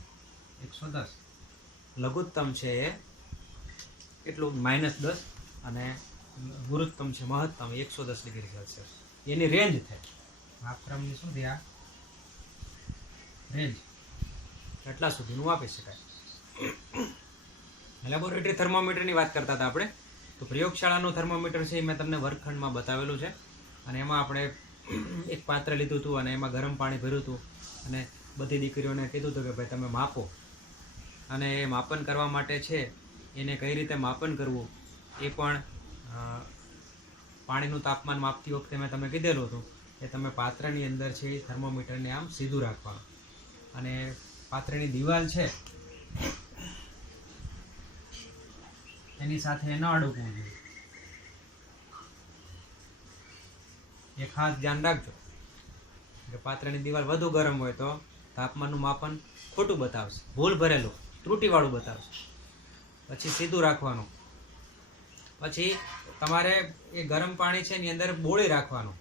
110. લઘુત્તમ છે એ કેટલું? -10, અને ગુરુત્તમ છે મહત્તમ 110 ડિગ્રી સેલ્સિયસ. એની રેન્જ થાય. માપક્રમની શું થયા? રેન્જ. એટલા સુધીનું વાપરી શકાય. લેબોરેટરી થર્મોમીટરની વાત કરતા હતા આપણે. તો પ્રયોગશાળાનું થર્મોમીટર છે એ મેં તમને વર્ગખંડમાં બતાવેલું છે. અને એમાં આપણે એક પાત્ર લીધું હતું અને એમાં ગરમ પાણી ભર્યું હતું અને બધી દીકરીઓને કીધું હતું કે ભાઈ તમે માપો. અને એ માપન કરવા માટે છે એને કઈ રીતે માપન કરવું એ પણ પાણીનું તાપમાન માપતી વખતે મેં તમને કીધેલું હતું કે તમે પાત્રની અંદર છે એ થર્મોમીટરને આમ સીધું રાખવાનું, અને પાત્રની દિવાલ છે એની સાથે ન અડકવું જોઈએ. એ ખાસ ધ્યાન રાખજો કે પાત્રની દિવાલ વધુ ગરમ હોય તો તાપમાનનું માપન ખોટું બતાવશે, ભૂલ ભરેલું, ત્રુટિવાળું બતાવશે. પછી સીધું રાખવાનું. પછી તમારે એ ગરમ પાણી છે એની અંદર બોળી રાખવાનું,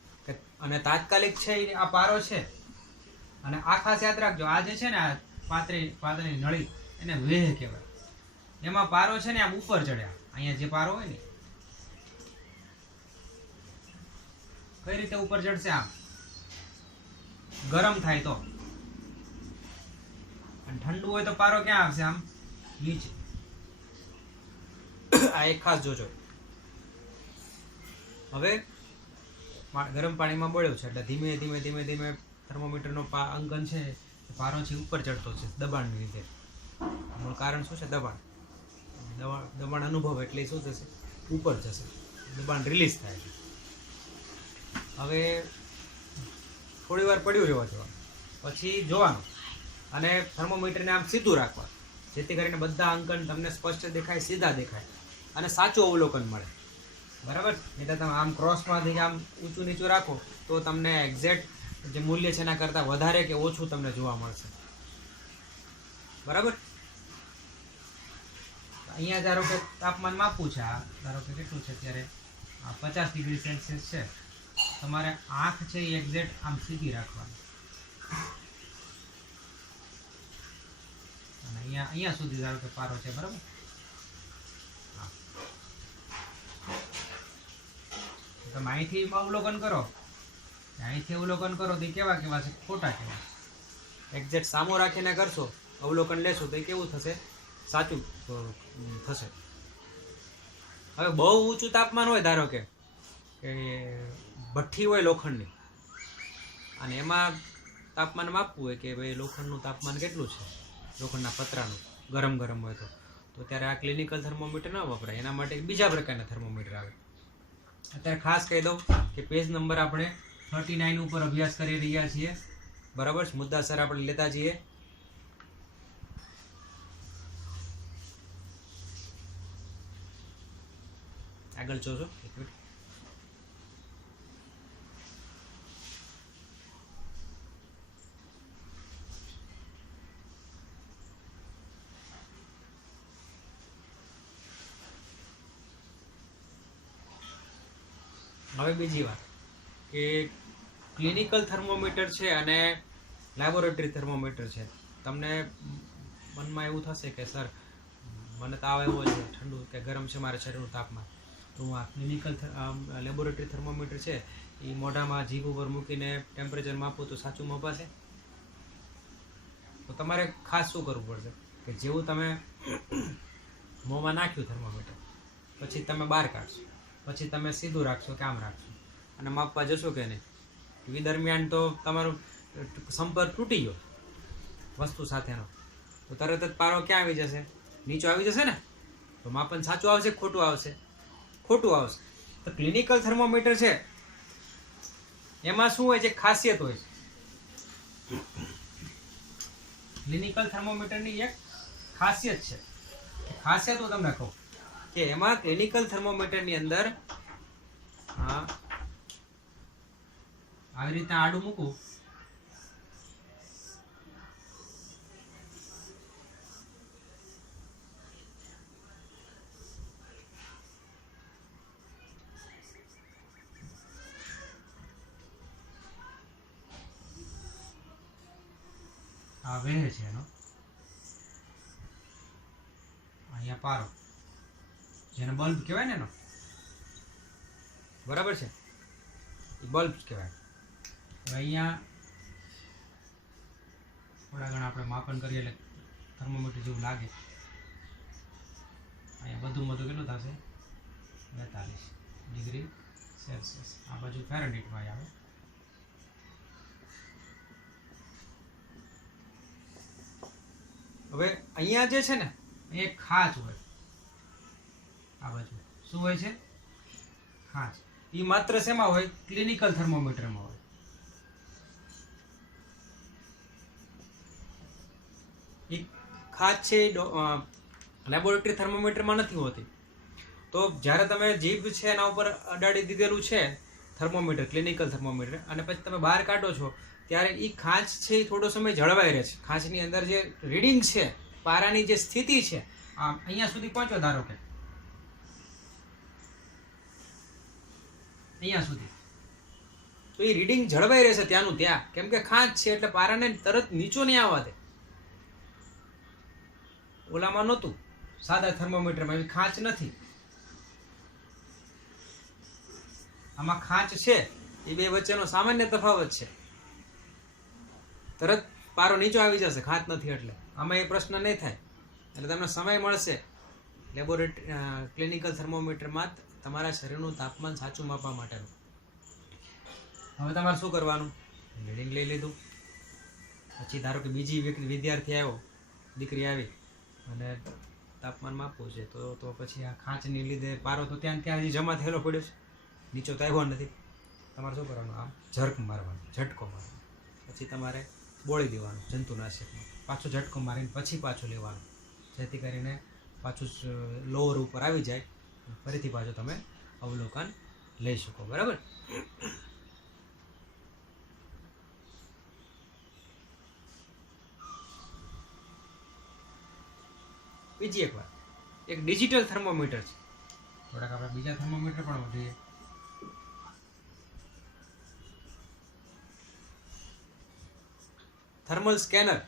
અને તાત્કાલિક છે આ પારો છે. અને આ ખાસ યાદ રાખજો, આ જે છે ને આ પાત્રની નળી એને વેહ કહેવાય. એમાં પારો છે ને આમ ઉપર ચડ્યા, અહીંયા જે પારો હોય ને કઈ રીતે ઉપર ચડશે? આમ ગરમ થાય તો. અને ઠંડુ હોય તો પારો ક્યાં આવશે? આમ નીચે. આ એક ખાસ જોજો. હવે ગરમ પાણીમાં બોળ્યો છે એટલે ધીમે ધીમે ધીમે ધીમે થર્મોમીટરનો અંકન છે પારો છે ઉપર ચડતો છે દબાણની લીધે. એનું કારણ શું છે? દબાણ અનુભવ એટલે શું થશે? ઉપર જશે. દબાણ રિલીઝ થાય છે. હવે થોડી વાર પડ્યું રહેવા દેવાનું, પછી જોવાનું અને થર્મોમીટરને આમ સીધું રાખવા, જેથી કરીને બધા અંકન તમને સ્પષ્ટ દેખાય, સીધા દેખાય અને સાચું અવલોકન મળે. બરાબર? એટલે તમે આમ ક્રોસમાંથી આમ ઊંચું નીચું રાખો તો તમને એક્ઝેક્ટ જે મૂલ્ય છે એના કરતાં વધારે કે ઓછું તમને જોવા મળશે. બરાબર? અહીંયા ધારો કે તાપમાન માપવું છે, આ ધારો કે કેટલું છે અત્યારે 50 ડિગ્રી સેલ્સિયસ છે. તમારે આંખ છે એ એક્ઝેક્ટ આમ સીધી રાખવાની અને અહીંયા સુધી ધારો કે પારો છે. બરાબર? તમે અહીંથી અવલોકન કરો, અહીંથી અવલોકન કરો તો કેવા છે, ખોટા કેવા. એક્ઝેક્ટ સામો રાખીને કરશો, અવલોકન લેશો તો એ કેવું થશે, સાચું થશે. હવે બહુ ઊંચું તાપમાન હોય, ધારો કે ભઠ્ઠી હોય લોખંડની, અને એમાં તાપમાન માપવું હોય કે ભાઈ લોખંડનું તાપમાન કેટલું છે, લોખંડના પતરાનું ગરમ હોય તો ત્યારે આ ક્લિનિકલ થર્મોમીટર ન વપરાય. એના માટે બીજા પ્રકારના થર્મોમીટર આવે. અત્યારે ખાસ કહી દઉં કે પેજ નંબર આપણે 39 ઉપર અભ્યાસ કરી રહ્યા છીએ. બરાબર? મુદ્દાસર આપણે લેતા જઈએ. આગળ જોજો. હવે બીજી વાત કે ક્લિનિકલ થર્મોમીટર છે અને લેબોરેટરી થર્મોમીટર છે. તમને મનમાં એવું થશે કે સર મને તાવ આવ્યો છે, ઠંડુ કે ગરમ છે મારા શરીરનું તાપમાન, તો હું આ ક્લિનિકલ લેબોરેટરી થર્મોમીટર છે એ મોઢામાં જીભ ઉપર મૂકીને ટેમ્પરેચર માપું તો સાચું મપાશે? તો તમારે ખાસ શું કરવું પડશે કે જેવું તમે મોંમાં નાખ્યું થર્મોમીટર, પછી તમે બહાર કાઢશો, પછી તમે સીધું રાખશો કે આમ રાખશો અને માપવા જશો કે નહીં, એ દરમિયાન તો તમારો સંપર્ક તૂટી ગયો વસ્તુ સાથેનો, તો તરત જ પારો ક્યાં આવી જશે? નીચો આવી જશે ને. તો માપન સાચું આવશે, ખોટું આવશે? ખોટું આવશે. તો ક્લિનિકલ થર્મોમીટર છે એમાં શું હોય છે, ખાસિયત હોય છે. ક્લિનિકલ થર્મોમીટરની એક ખાસિયત છે. ખાસિયત હું તમને કહું કે એમાં ક્લિનિકલ થર્મોમીટરની અંદર આવી રીતે આડું મૂકું આ વેહ છે એનો, અહીંયા પારો જેને બલ્બ કહેવાય ને એનો, બરાબર છે, એ બલ્બ કહેવાય. હવે અહીંયા થોડા ઘણા આપણે માપન કરીએ એટલે થર્મોમીટર જેવું લાગે. અહીંયા બધું કેટલું થશે? 42 ડિગ્રી સેલ્સિયસ. આ બાજુ ફેરનહીટમાં આવે. હવે અહીંયા જે છે ને એ ખાંચ હોય, આ બાજુ શું હોય છે? ખાંચ. એ માત્ર શેમાં હોય? ક્લિનિકલ થર્મોમીટરમાં હોય. એ ખાંચ છે લેબોરેટરી થર્મોમીટરમાં નથી હોતી. તો જ્યારે તમે જીભ છે એના ઉપર અડાડી દીધેલું છે થર્મોમીટર, ક્લિનિકલ થર્મોમીટર, અને પછી તમે બહાર કાઢો છો ત્યારે એ ખાંચ છે એ થોડો સમય જળવાઈ રહે છે. ખાંચની અંદર જે રીડિંગ છે, પારાની જે સ્થિતિ છે, અહીંયા સુધી પહોંચો, ધારો કે અહીંયા સુધી, તો એ રીડિંગ જળવાઈ રહેશે ત્યાંનું ત્યાં, કેમ કે ખાંચ છે એટલે પારાને તરત નીચો નહીં આવવા દે. ઓલામાં નહોતું, સાદા થર્મોમીટરમાં એવી ખાંચ નથી. આમાં ખાંચ છે, એ બે વચ્ચેનો સામાન્ય તફાવત છે. તરત પારો નીચો આવી જશે, ખાંચ નથી એટલે. આમાં એ પ્રશ્ન નહીં થાય. એટલે તમને સમય મળશે લેબોરેટરી ક્લિનિકલ થર્મોમીટરમાં તમારા શરીરનું તાપમાન સાચું માપવા માટેનું. હવે તમારે શું કરવાનું? રીડિંગ લઈ લીધું, પછી ધારો કે બીજી વિદ્યાર્થી આવ્યો, દીકરી આવી અને તાપમાન માપવું છે તો પછી આ ખાંચની લીધે પારો તો ત્યાં હજી જમા થયેલો પડ્યો છે, નીચો તો આવ્યો નથી. તમારે શું કરવાનું, આમ ઝરક મારવાનો, ઝટકો મારવાનો, પછી તમારે બોળી દેવાનું જંતુનાશકમાં, પાછો ઝટકો મારીને પછી પાછું લેવાનું, જેથી કરીને પાછું લોઅર ઉપર આવી જાય, ફરીથી પાછું તમે અવલોકન લઈ શકો. બરાબર. બીજી એક વાત, એક ડિજિટલ થર્મોમીટર છે. થોડાક આપણે બીજા થર્મોમીટર પણ જોઈએ. થર્મલ સ્કેનર,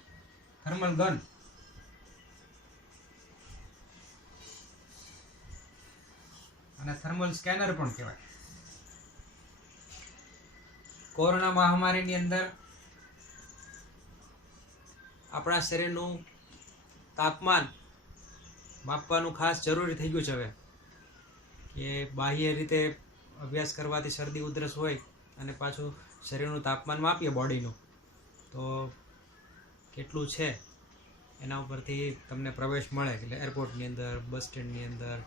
થર્મલ ગન, અને થર્મલ સ્કેનર પણ કહેવાય. કોરોના મહામારીની અંદર આપણા શરીરનું તાપમાન માપવાનું ખાસ જરૂરી થઈ ગયું છે હવે, કે બાહ્ય રીતે અભ્યાસ કરવાથી શરદી ઉધરસ હોય અને પાછું શરીરનું તાપમાન માપીએ બોડીનું, તો કેટલું છે એના ઉપરથી તમને પ્રવેશ મળે. એટલે એરપોર્ટની અંદર, બસ સ્ટેન્ડની અંદર,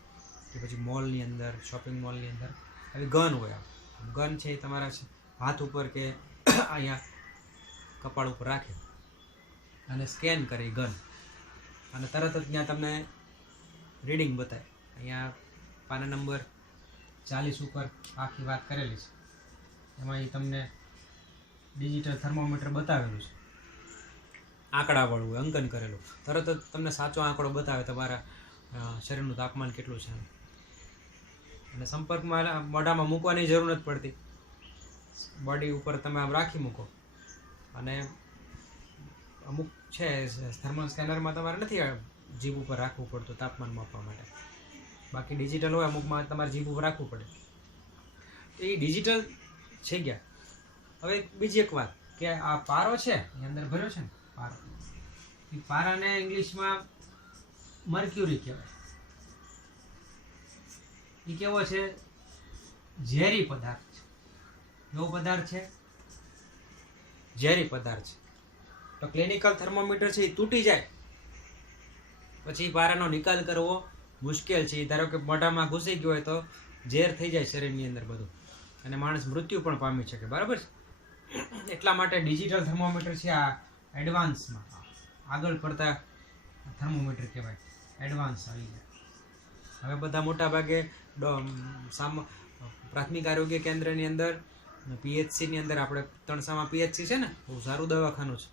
કે પછી મોલની અંદર, શોપિંગ મોલની અંદર આવી ગન હોય. ગન છે એ તમારા હાથ ઉપર કે અહીંયા કપાળ ઉપર રાખે અને સ્કેન કરે ગન, અને તરત જ ત્યાં તમને રીડિંગ બતાવે. અહીંયા પાના નંબર 40 ઉપર આખી વાત કરેલી છે, એમાં એ તમને ડિજિટલ થર્મોમીટર બતાવેલું છે, આંકડાવાળું હોય, અંકન કરેલું. તરત જ તમને સાચો આંકડો બતાવે તમારા શરીરનું તાપમાન કેટલું છે. અને સંપર્કમાં મોઢામાં મૂકવાની જરૂર નથી પડતી, બોડી ઉપર તમે આમ રાખી મૂકો. અને અમુક છે થર્મલ સ્કેનરમાં તમારે નથી જીભ ઉપર રાખવું પડતું તાપમાન માપવા માટે, બાકી ડિજિટલ હોય અમુકમાં તમારે જીભ ઉપર રાખવું પડે. એ ડિજિટલ છે ગયા. હવે બીજી એક વાત, કે આ પારો છે એની અંદર ભર્યો છે ને પારો, એ પારાને ઇંગ્લિશમાં મર્ક્યુરી કહેવાય. એ કેવો છે? ઝેરી પદાર્થ છે. કેવો પદાર્થ છે? ઝેરી પદાર્થ છે. તો ક્લિનિકલ થર્મોમીટર છે એ તૂટી જાય પછી પારાનો નિકાલ કરવો મુશ્કેલ છે. ધારો કે મોઢામાં ઘૂસી ગયો હોય તો ઝેર થઈ જાય શરીરની અંદર બધું, અને માણસ મૃત્યુ પણ પામી શકે. બરાબર છે. એટલા માટે ડિજિટલ થર્મોમીટર છે આ એડવાન્સમાં આગળ પડતા થર્મોમીટર કહેવાય, એડવાન્સ આવી જાય. હવે બધા મોટા ભાગે પ્રાથમિક આરોગ્ય કેન્દ્રની અંદર, પીએચસીની અંદર, આપણે તણસામાં પીએચસી છે ને, બહુ સારું દવાખાનું છે,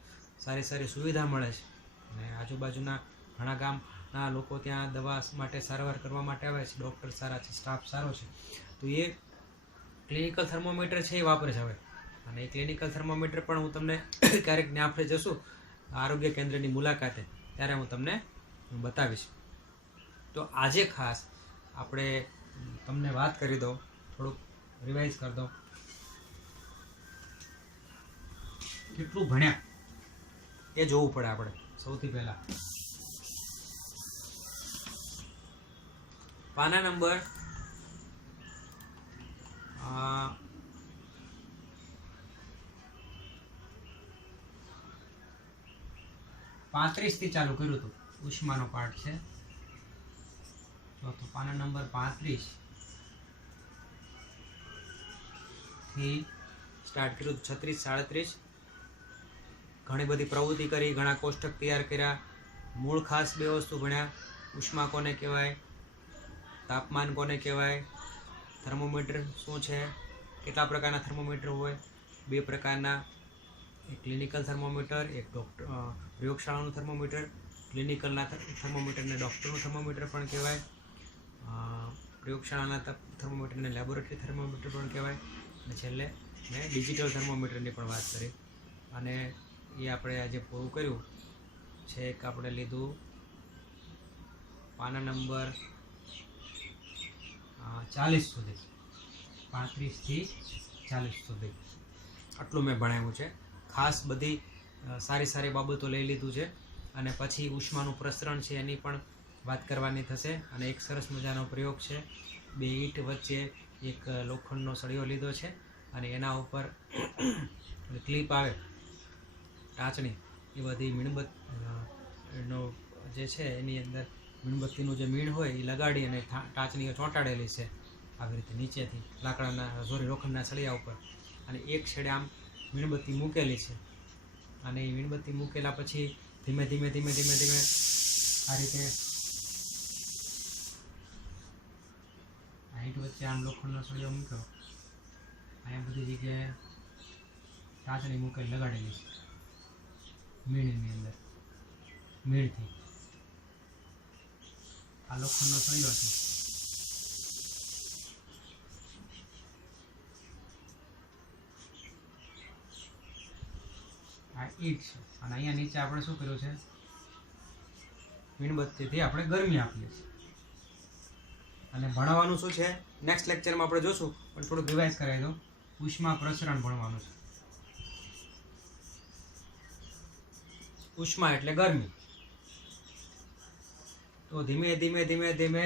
સારી સારી સુવિધા મળે છે, અને આજુબાજુના ઘણા ગામના લોકો ત્યાં દવા માટે સારવાર કરવા માટે આવે છે. ડૉક્ટર સારા છે, સ્ટાફ સારો છે, તો એ ક્લિનિકલ થર્મોમીટર છે એ વાપરે છે હવે. અને એ ક્લિનિકલ થર્મોમીટર પણ હું તમને ક્યારેક ને આપણે જશું આરોગ્ય કેન્દ્રની મુલાકાતે, ત્યારે હું તમને બતાવીશ. તો આજે ખાસ આપણે તમને વાત કરી દઉં, થોડુંક રિવાઇઝ કરી દઉં કેટલું ભણ્યા એ જોવું પડે આપણે. સૌથી પહેલા પાના નંબર 35 થી ચાલુ કર્યું હતું. ઉષ્માનો પાઠ છે. તો પાના નંબર 35 થી સ્ટાર્ટ કર્યું. 36, 37 ઘણી બધી પ્રવૃત્તિ કરી, ઘણા કોષ્ટક તૈયાર કર્યા. મૂળ ખાસ 2 વસ્તુ ભણ્યા: ઉષ્મા કોને કહેવાય, તાપમાન કોને કહેવાય, થર્મોમીટર શું છે, કેટલા પ્રકારના થર્મોમીટર હોય, 2 પ્રકારના, એક ક્લિનિકલ થર્મોમીટર, એક પ્રયોગશાળાનું થર્મોમીટર. ક્લિનિકલના થર્મોમીટરને ડૉક્ટરનું થર્મોમીટર પણ કહેવાય, પ્રયોગશાળાના થર્મોમીટરને લેબોરેટરી થર્મોમીટર પણ કહેવાય. અને છેલ્લે મેં ડિજિટલ થર્મોમીટરની પણ વાત કરી. અને એ આપણે આજે પૂરું કર્યું છે. એક આપણે લીધું પાના નંબર 40 સુધી, 35 થી 40 સુધી આટલું મેં ભણાવ્યું છે. ખાસ બધી સારી સારી બાબતો લઈ લીધું છે. અને પછી ઉષ્માનું પ્રસરણ છે એની પણ વાત કરવાની થશે. અને એક સરસ મજાનો પ્રયોગ છે. 2 ઈંટ વચ્ચે એક લોખંડનો સળિયો લીધો છે, અને એના ઉપર ક્લિપ આવે ટાંચણી, એ બધી મીણબત્તી નો જે છે એની અંદર મીણબત્તીનું જે મીણ હોય એ લગાડી અને ટાંચણીઓ ચોંટાડેલી છે આવી રીતે નીચેથી લાકડાના લોખંડના સળિયા ઉપર, અને એક છેડે આમ મીણબત્તી મૂકેલી છે. અને એ મીણબત્તી મૂકેલા પછી ધીમે ધીમે ધીમે ધીમે ધીમે આ રીતે હાઈટ વચ્ચે આમ લોખંડનો સળિયો મૂક્યો, અહીંયા બધી જગ્યાએ ટાંચણી મૂકેલી લગાડેલી છે મીણની અંદર. મીણથી આ લોખંડનો સળિયો છે. આ ઈટ છે અને અહીંયા નીચે આપણે શું કર્યું છે, મીણબત્તીથી આપણે ગરમી આપીએ છીએ. અને ભણવાનું શું છે નેક્સ્ટ લેક્ચરમાં આપણે જોશું, પણ થોડુંક રિવાઇઝ કરાવી દો. ઉષ્મા પ્રસરણ ભણવાનું છે. ઉષ્મા એટલે ગરમી. તો ધીમે ધીમે ધીમે ધીમે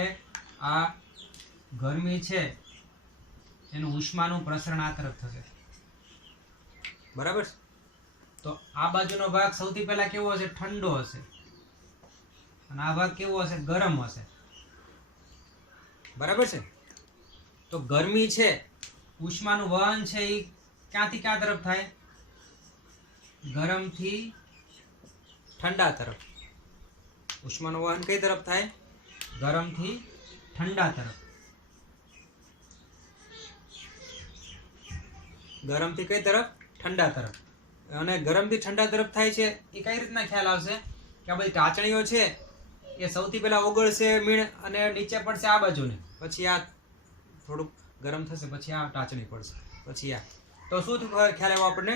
આ ગરમી છે એનું ઉષ્માનું પ્રસરણ આ તરફ થશે, બરાબર. તો આ બાજુનો ભાગ સૌથી પહેલા કેવો હશે, ઠંડો હશે, અને આ ભાગ કેવો હશે, ગરમ હશે, બરાબર છે. તો ગરમી છે, ઉષ્માનું વહન છે એ ક્યાંથી ક્યાં તરફ થાય, ગરમથી ઠંડા તરફ. ઉષ્માનું વહન કઈ તરફ થાય, ગરમથી ઠંડા તરફ. ગરમથી કઈ તરફ, ઠંડા તરફ. અને ગરમથી ઠંડા તરફ થાય છે એ કઈ રીતના ખ્યાલ આવશે કે આ બધી ટાંચણીઓ છે એ સૌથી પહેલા ઓગળશે મીણ અને નીચે પડશે આ બાજુને, પછી આ થોડુંક ગરમ થશે, પછી આ ટાંચણી પડશે, પછી આ. તો શું ખ્યાલ આવ્યો આપણને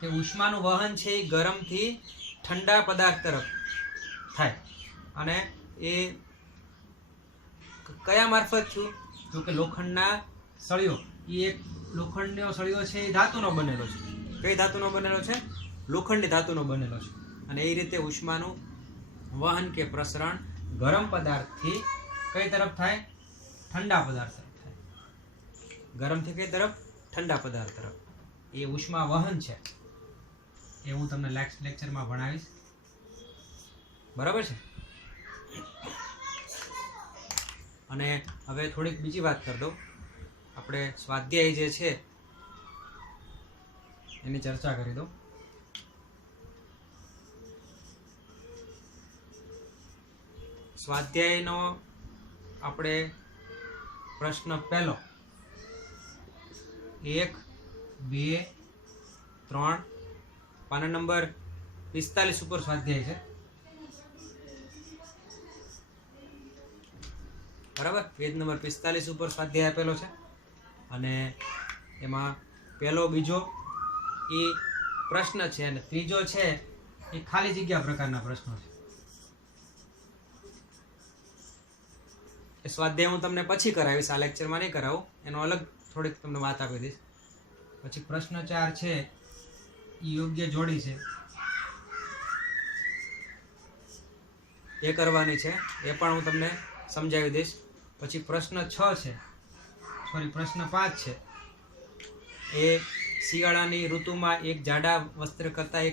કે ઉષ્માનું વહન છે એ ગરમથી ઠંડા પદાર્થ તરફ થાય. અને એ કયા મારફત થયું, તો કે લોખંડના સળિયો. એ એક લોખંડનો સળિયો છે એ ધાતુનો બનેલો છે. કઈ ધાતુનો બનેલો છે, લોખંડી ધાતુનો બનેલો છે. અને એ રીતે ઉષ્માનું વહન કે પ્રસરણ ગરમ પદાર્થથી કઈ તરફ થાય, ઠંડા પદાર્થ તરફ થાય. ગરમથી કઈ તરફ, ઠંડા પદાર્થ તરફ. એ ઉષ્મા વહન છે, એ હું તમને લેક્ચરમાં ભણાવીશ, બરાબર છે. અને હવે થોડીક બીજી વાત કરી દઉં. આપણે સ્વાધ્યાય જે છે એની ચર્ચા કરી દો. સ્વાધ્યાયનો આપણે પ્રશ્ન પહેલો 1, 2, 3 પાના નંબર 45 ઉપર સ્વાધ્યાય છે, બરાબર. પેજ નંબર 45 ઉપર સ્વાધ્યાય આપેલો છે. અને એમાં પહેલો, બીજો એ પ્રશ્ન છે, અને ત્રીજો છે એ ખાલી જગ્યા પ્રકારના પ્રશ્નો છે. એ સ્વાધ્યાય હું તમને પછી કરાવીશ, આ લેક્ચરમાં નહીં કરાવું, એનો અલગ થોડીક તમને વાત આપી દઈશ. પછી પ્રશ્ન 4 છે એ યોગ્ય જોડી છે, એ કરવાની છે, એ પણ હું તમને સમજાવી દઈશ. પછી પ્રશ્ન 6 છે, પ્રશ્ન 5 છે, એ શિયાળાની ઋતુમાં એક જાડા વસ્ત્ર કરતાં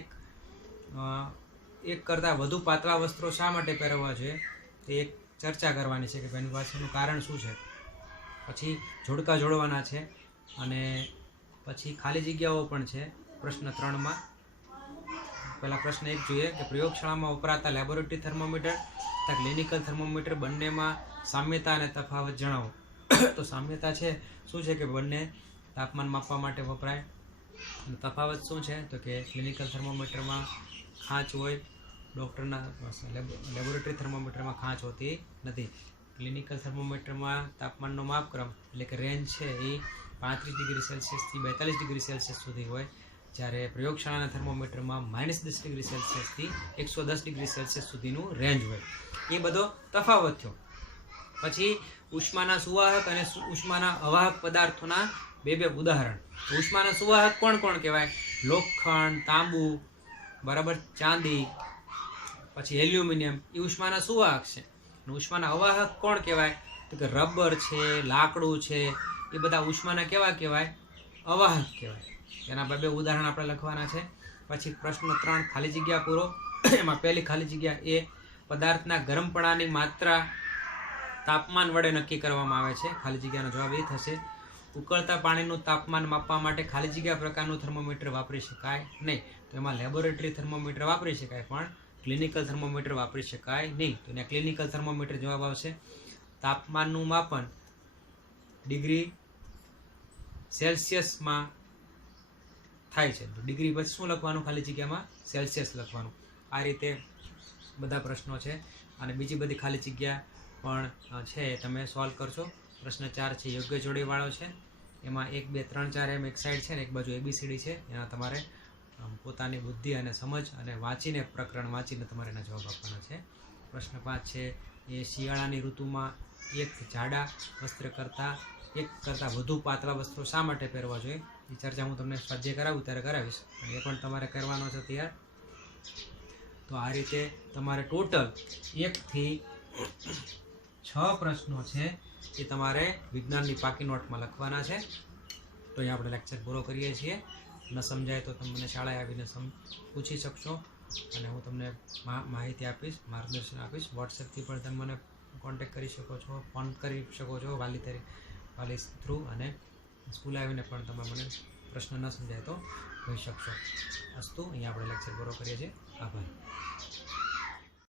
એક કરતાં વધુ પાતળા વસ્ત્રો શા માટે પહેરવા જોઈએ, તે એક ચર્ચા કરવાની છે કે એની પાછળનું કારણ શું છે. પછી જોડકા જોડવાના છે. અને પછી ખાલી જગ્યાઓ પણ છે પ્રશ્ન 3માં. પહેલા પ્રશ્ન 1 જોઈએ કે પ્રયોગશાળામાં વપરાતા લેબોરેટરી થર્મોમીટર તથા ક્લિનિકલ થર્મોમીટર બંનેમાં સામ્યતા અને તફાવત જણાવો. તો સામ્યતા છે શું છે કે બંને તાપમાન માપવા માટે વપરાય. અને તફાવત શું છે તો કે ક્લિનિકલ થર્મોમીટરમાં ખાંચ હોય, ડૉક્ટરના લેબોરેટરી થર્મોમીટરમાં ખાંચ હોતી નથી. ક્લિનિકલ થર્મોમીટરમાં તાપમાનનો માપક્રમ એટલે કે રેન્જ છે એ 35 ડિગ્રી સેલ્સિયસથી 42 ડિગ્રી સેલ્સિયસ સુધી હોય, જ્યારે પ્રયોગશાળાના થર્મોમીટરમાં -10 ડિગ્રી સેલ્સિયસથી 110 ડિગ્રી સેલ્સિયસ સુધીનું રેન્જ હોય. એ બધો તફાવત થયો. પછી ઉષ્માના સુવાહક અને ઉષ્માના અવાહક પદાર્થોના બે ઉદાહરણ. ઉષ્માના સુવાહક કોણ કોણ કહેવાય, લોખંડ, તાંબુ, બરાબર, ચાંદી, પછી એલ્યુમિનિયમ, એ ઉષ્માના સુવાહક છે. અને ઉષ્માના અવાહક કોણ કહેવાય તો કે રબર છે, લાકડું છે, એ બધા ઉષ્માના કેવા કહેવાય, અવાહક કહેવાય. એના બે ઉદાહરણ આપણે લખવાના છે. પછી પ્રશ્ન 3 ખાલી જગ્યા પૂરો. એમાં પહેલી ખાલી જગ્યા એ પદાર્થના ગરમપણાની માત્રા તાપમાન વડે નક્કી કરવામાં આવે છે. ખાલી જગ્યાનો જવાબ એ થશે. ઉકળતા પાણીનું તાપમાન માપવા માટે ખાલી જગ્યા પ્રકારનું થર્મોમીટર વાપરી શકાય નહીં. તો એમાં લેબોરેટરી થર્મોમીટર વાપરી શકાય પણ ક્લિનિકલ થર્મોમીટર વાપરી શકાય નહીં. તો એને ક્લિનિકલ થર્મોમીટર જવાબ આવશે. તાપમાનનું માપન ડિગ્રી સેલ્સિયસમાં થાય છે. તો ડિગ્રી પછી શું લખવાનું? ખાલી જગ્યામાં સેલ્સિયસ લખવાનું. આ રીતે બધા પ્રશ્નો છે અને બીજી બધી ખાલી જગ્યા પણ છે એ તમે સોલ્વ કરશો. પ્રશ્ન 4 છે યોગ્ય જોડીવાળો છે. એમાં 1 2 3 4 એમ એક સાઈડ છે ને એક બાજુ ABCD છે. એના તમારે પોતાની બુદ્ધિ અને સમજ અને વાંચીને પ્રકરણ વાંચીને તમારે એના જવાબ આપવાના છે. પ્રશ્ન 5 છે એ શિયાળાની ઋતુમાં એક જાડા વસ્ત્ર કરતાં વધુ પાતળા વસ્ત્રો શા માટે પહેરવા જોઈએ? એ ચર્ચા હું તમને સ્વાધ્યાય કરાવું ત્યારે કરાવીશ અને એ પણ તમારે કરવાનો છે તૈયાર. તો આ રીતે તમારે ટોટલ 1 થી 6 પ્રશ્નો છે એ તમારે વિજ્ઞાનની પાકી નોટમાં લખવાના છે. તો અહીં આપણે લેક્ચર પૂરો કરીએ છીએ. ન સમજાય તો તમે મને શાળાએ આવીને પૂછી શકશો અને હું તમને માહિતી આપીશ, માર્ગદર્શન આપીશ. વોટ્સએપથી પણ તમે મને કોન્ટેક્ટ કરી શકો છો, ફોન કરી શકો છો વાલી થ્રુ, અને સ્કૂલે આવીને પણ તમે મને પ્રશ્ન ન સમજાય તો કહી શકશો. અસ્તુ, અહીંયા આપણે લેક્ચર પૂરો કરીએ છીએ. આભાર.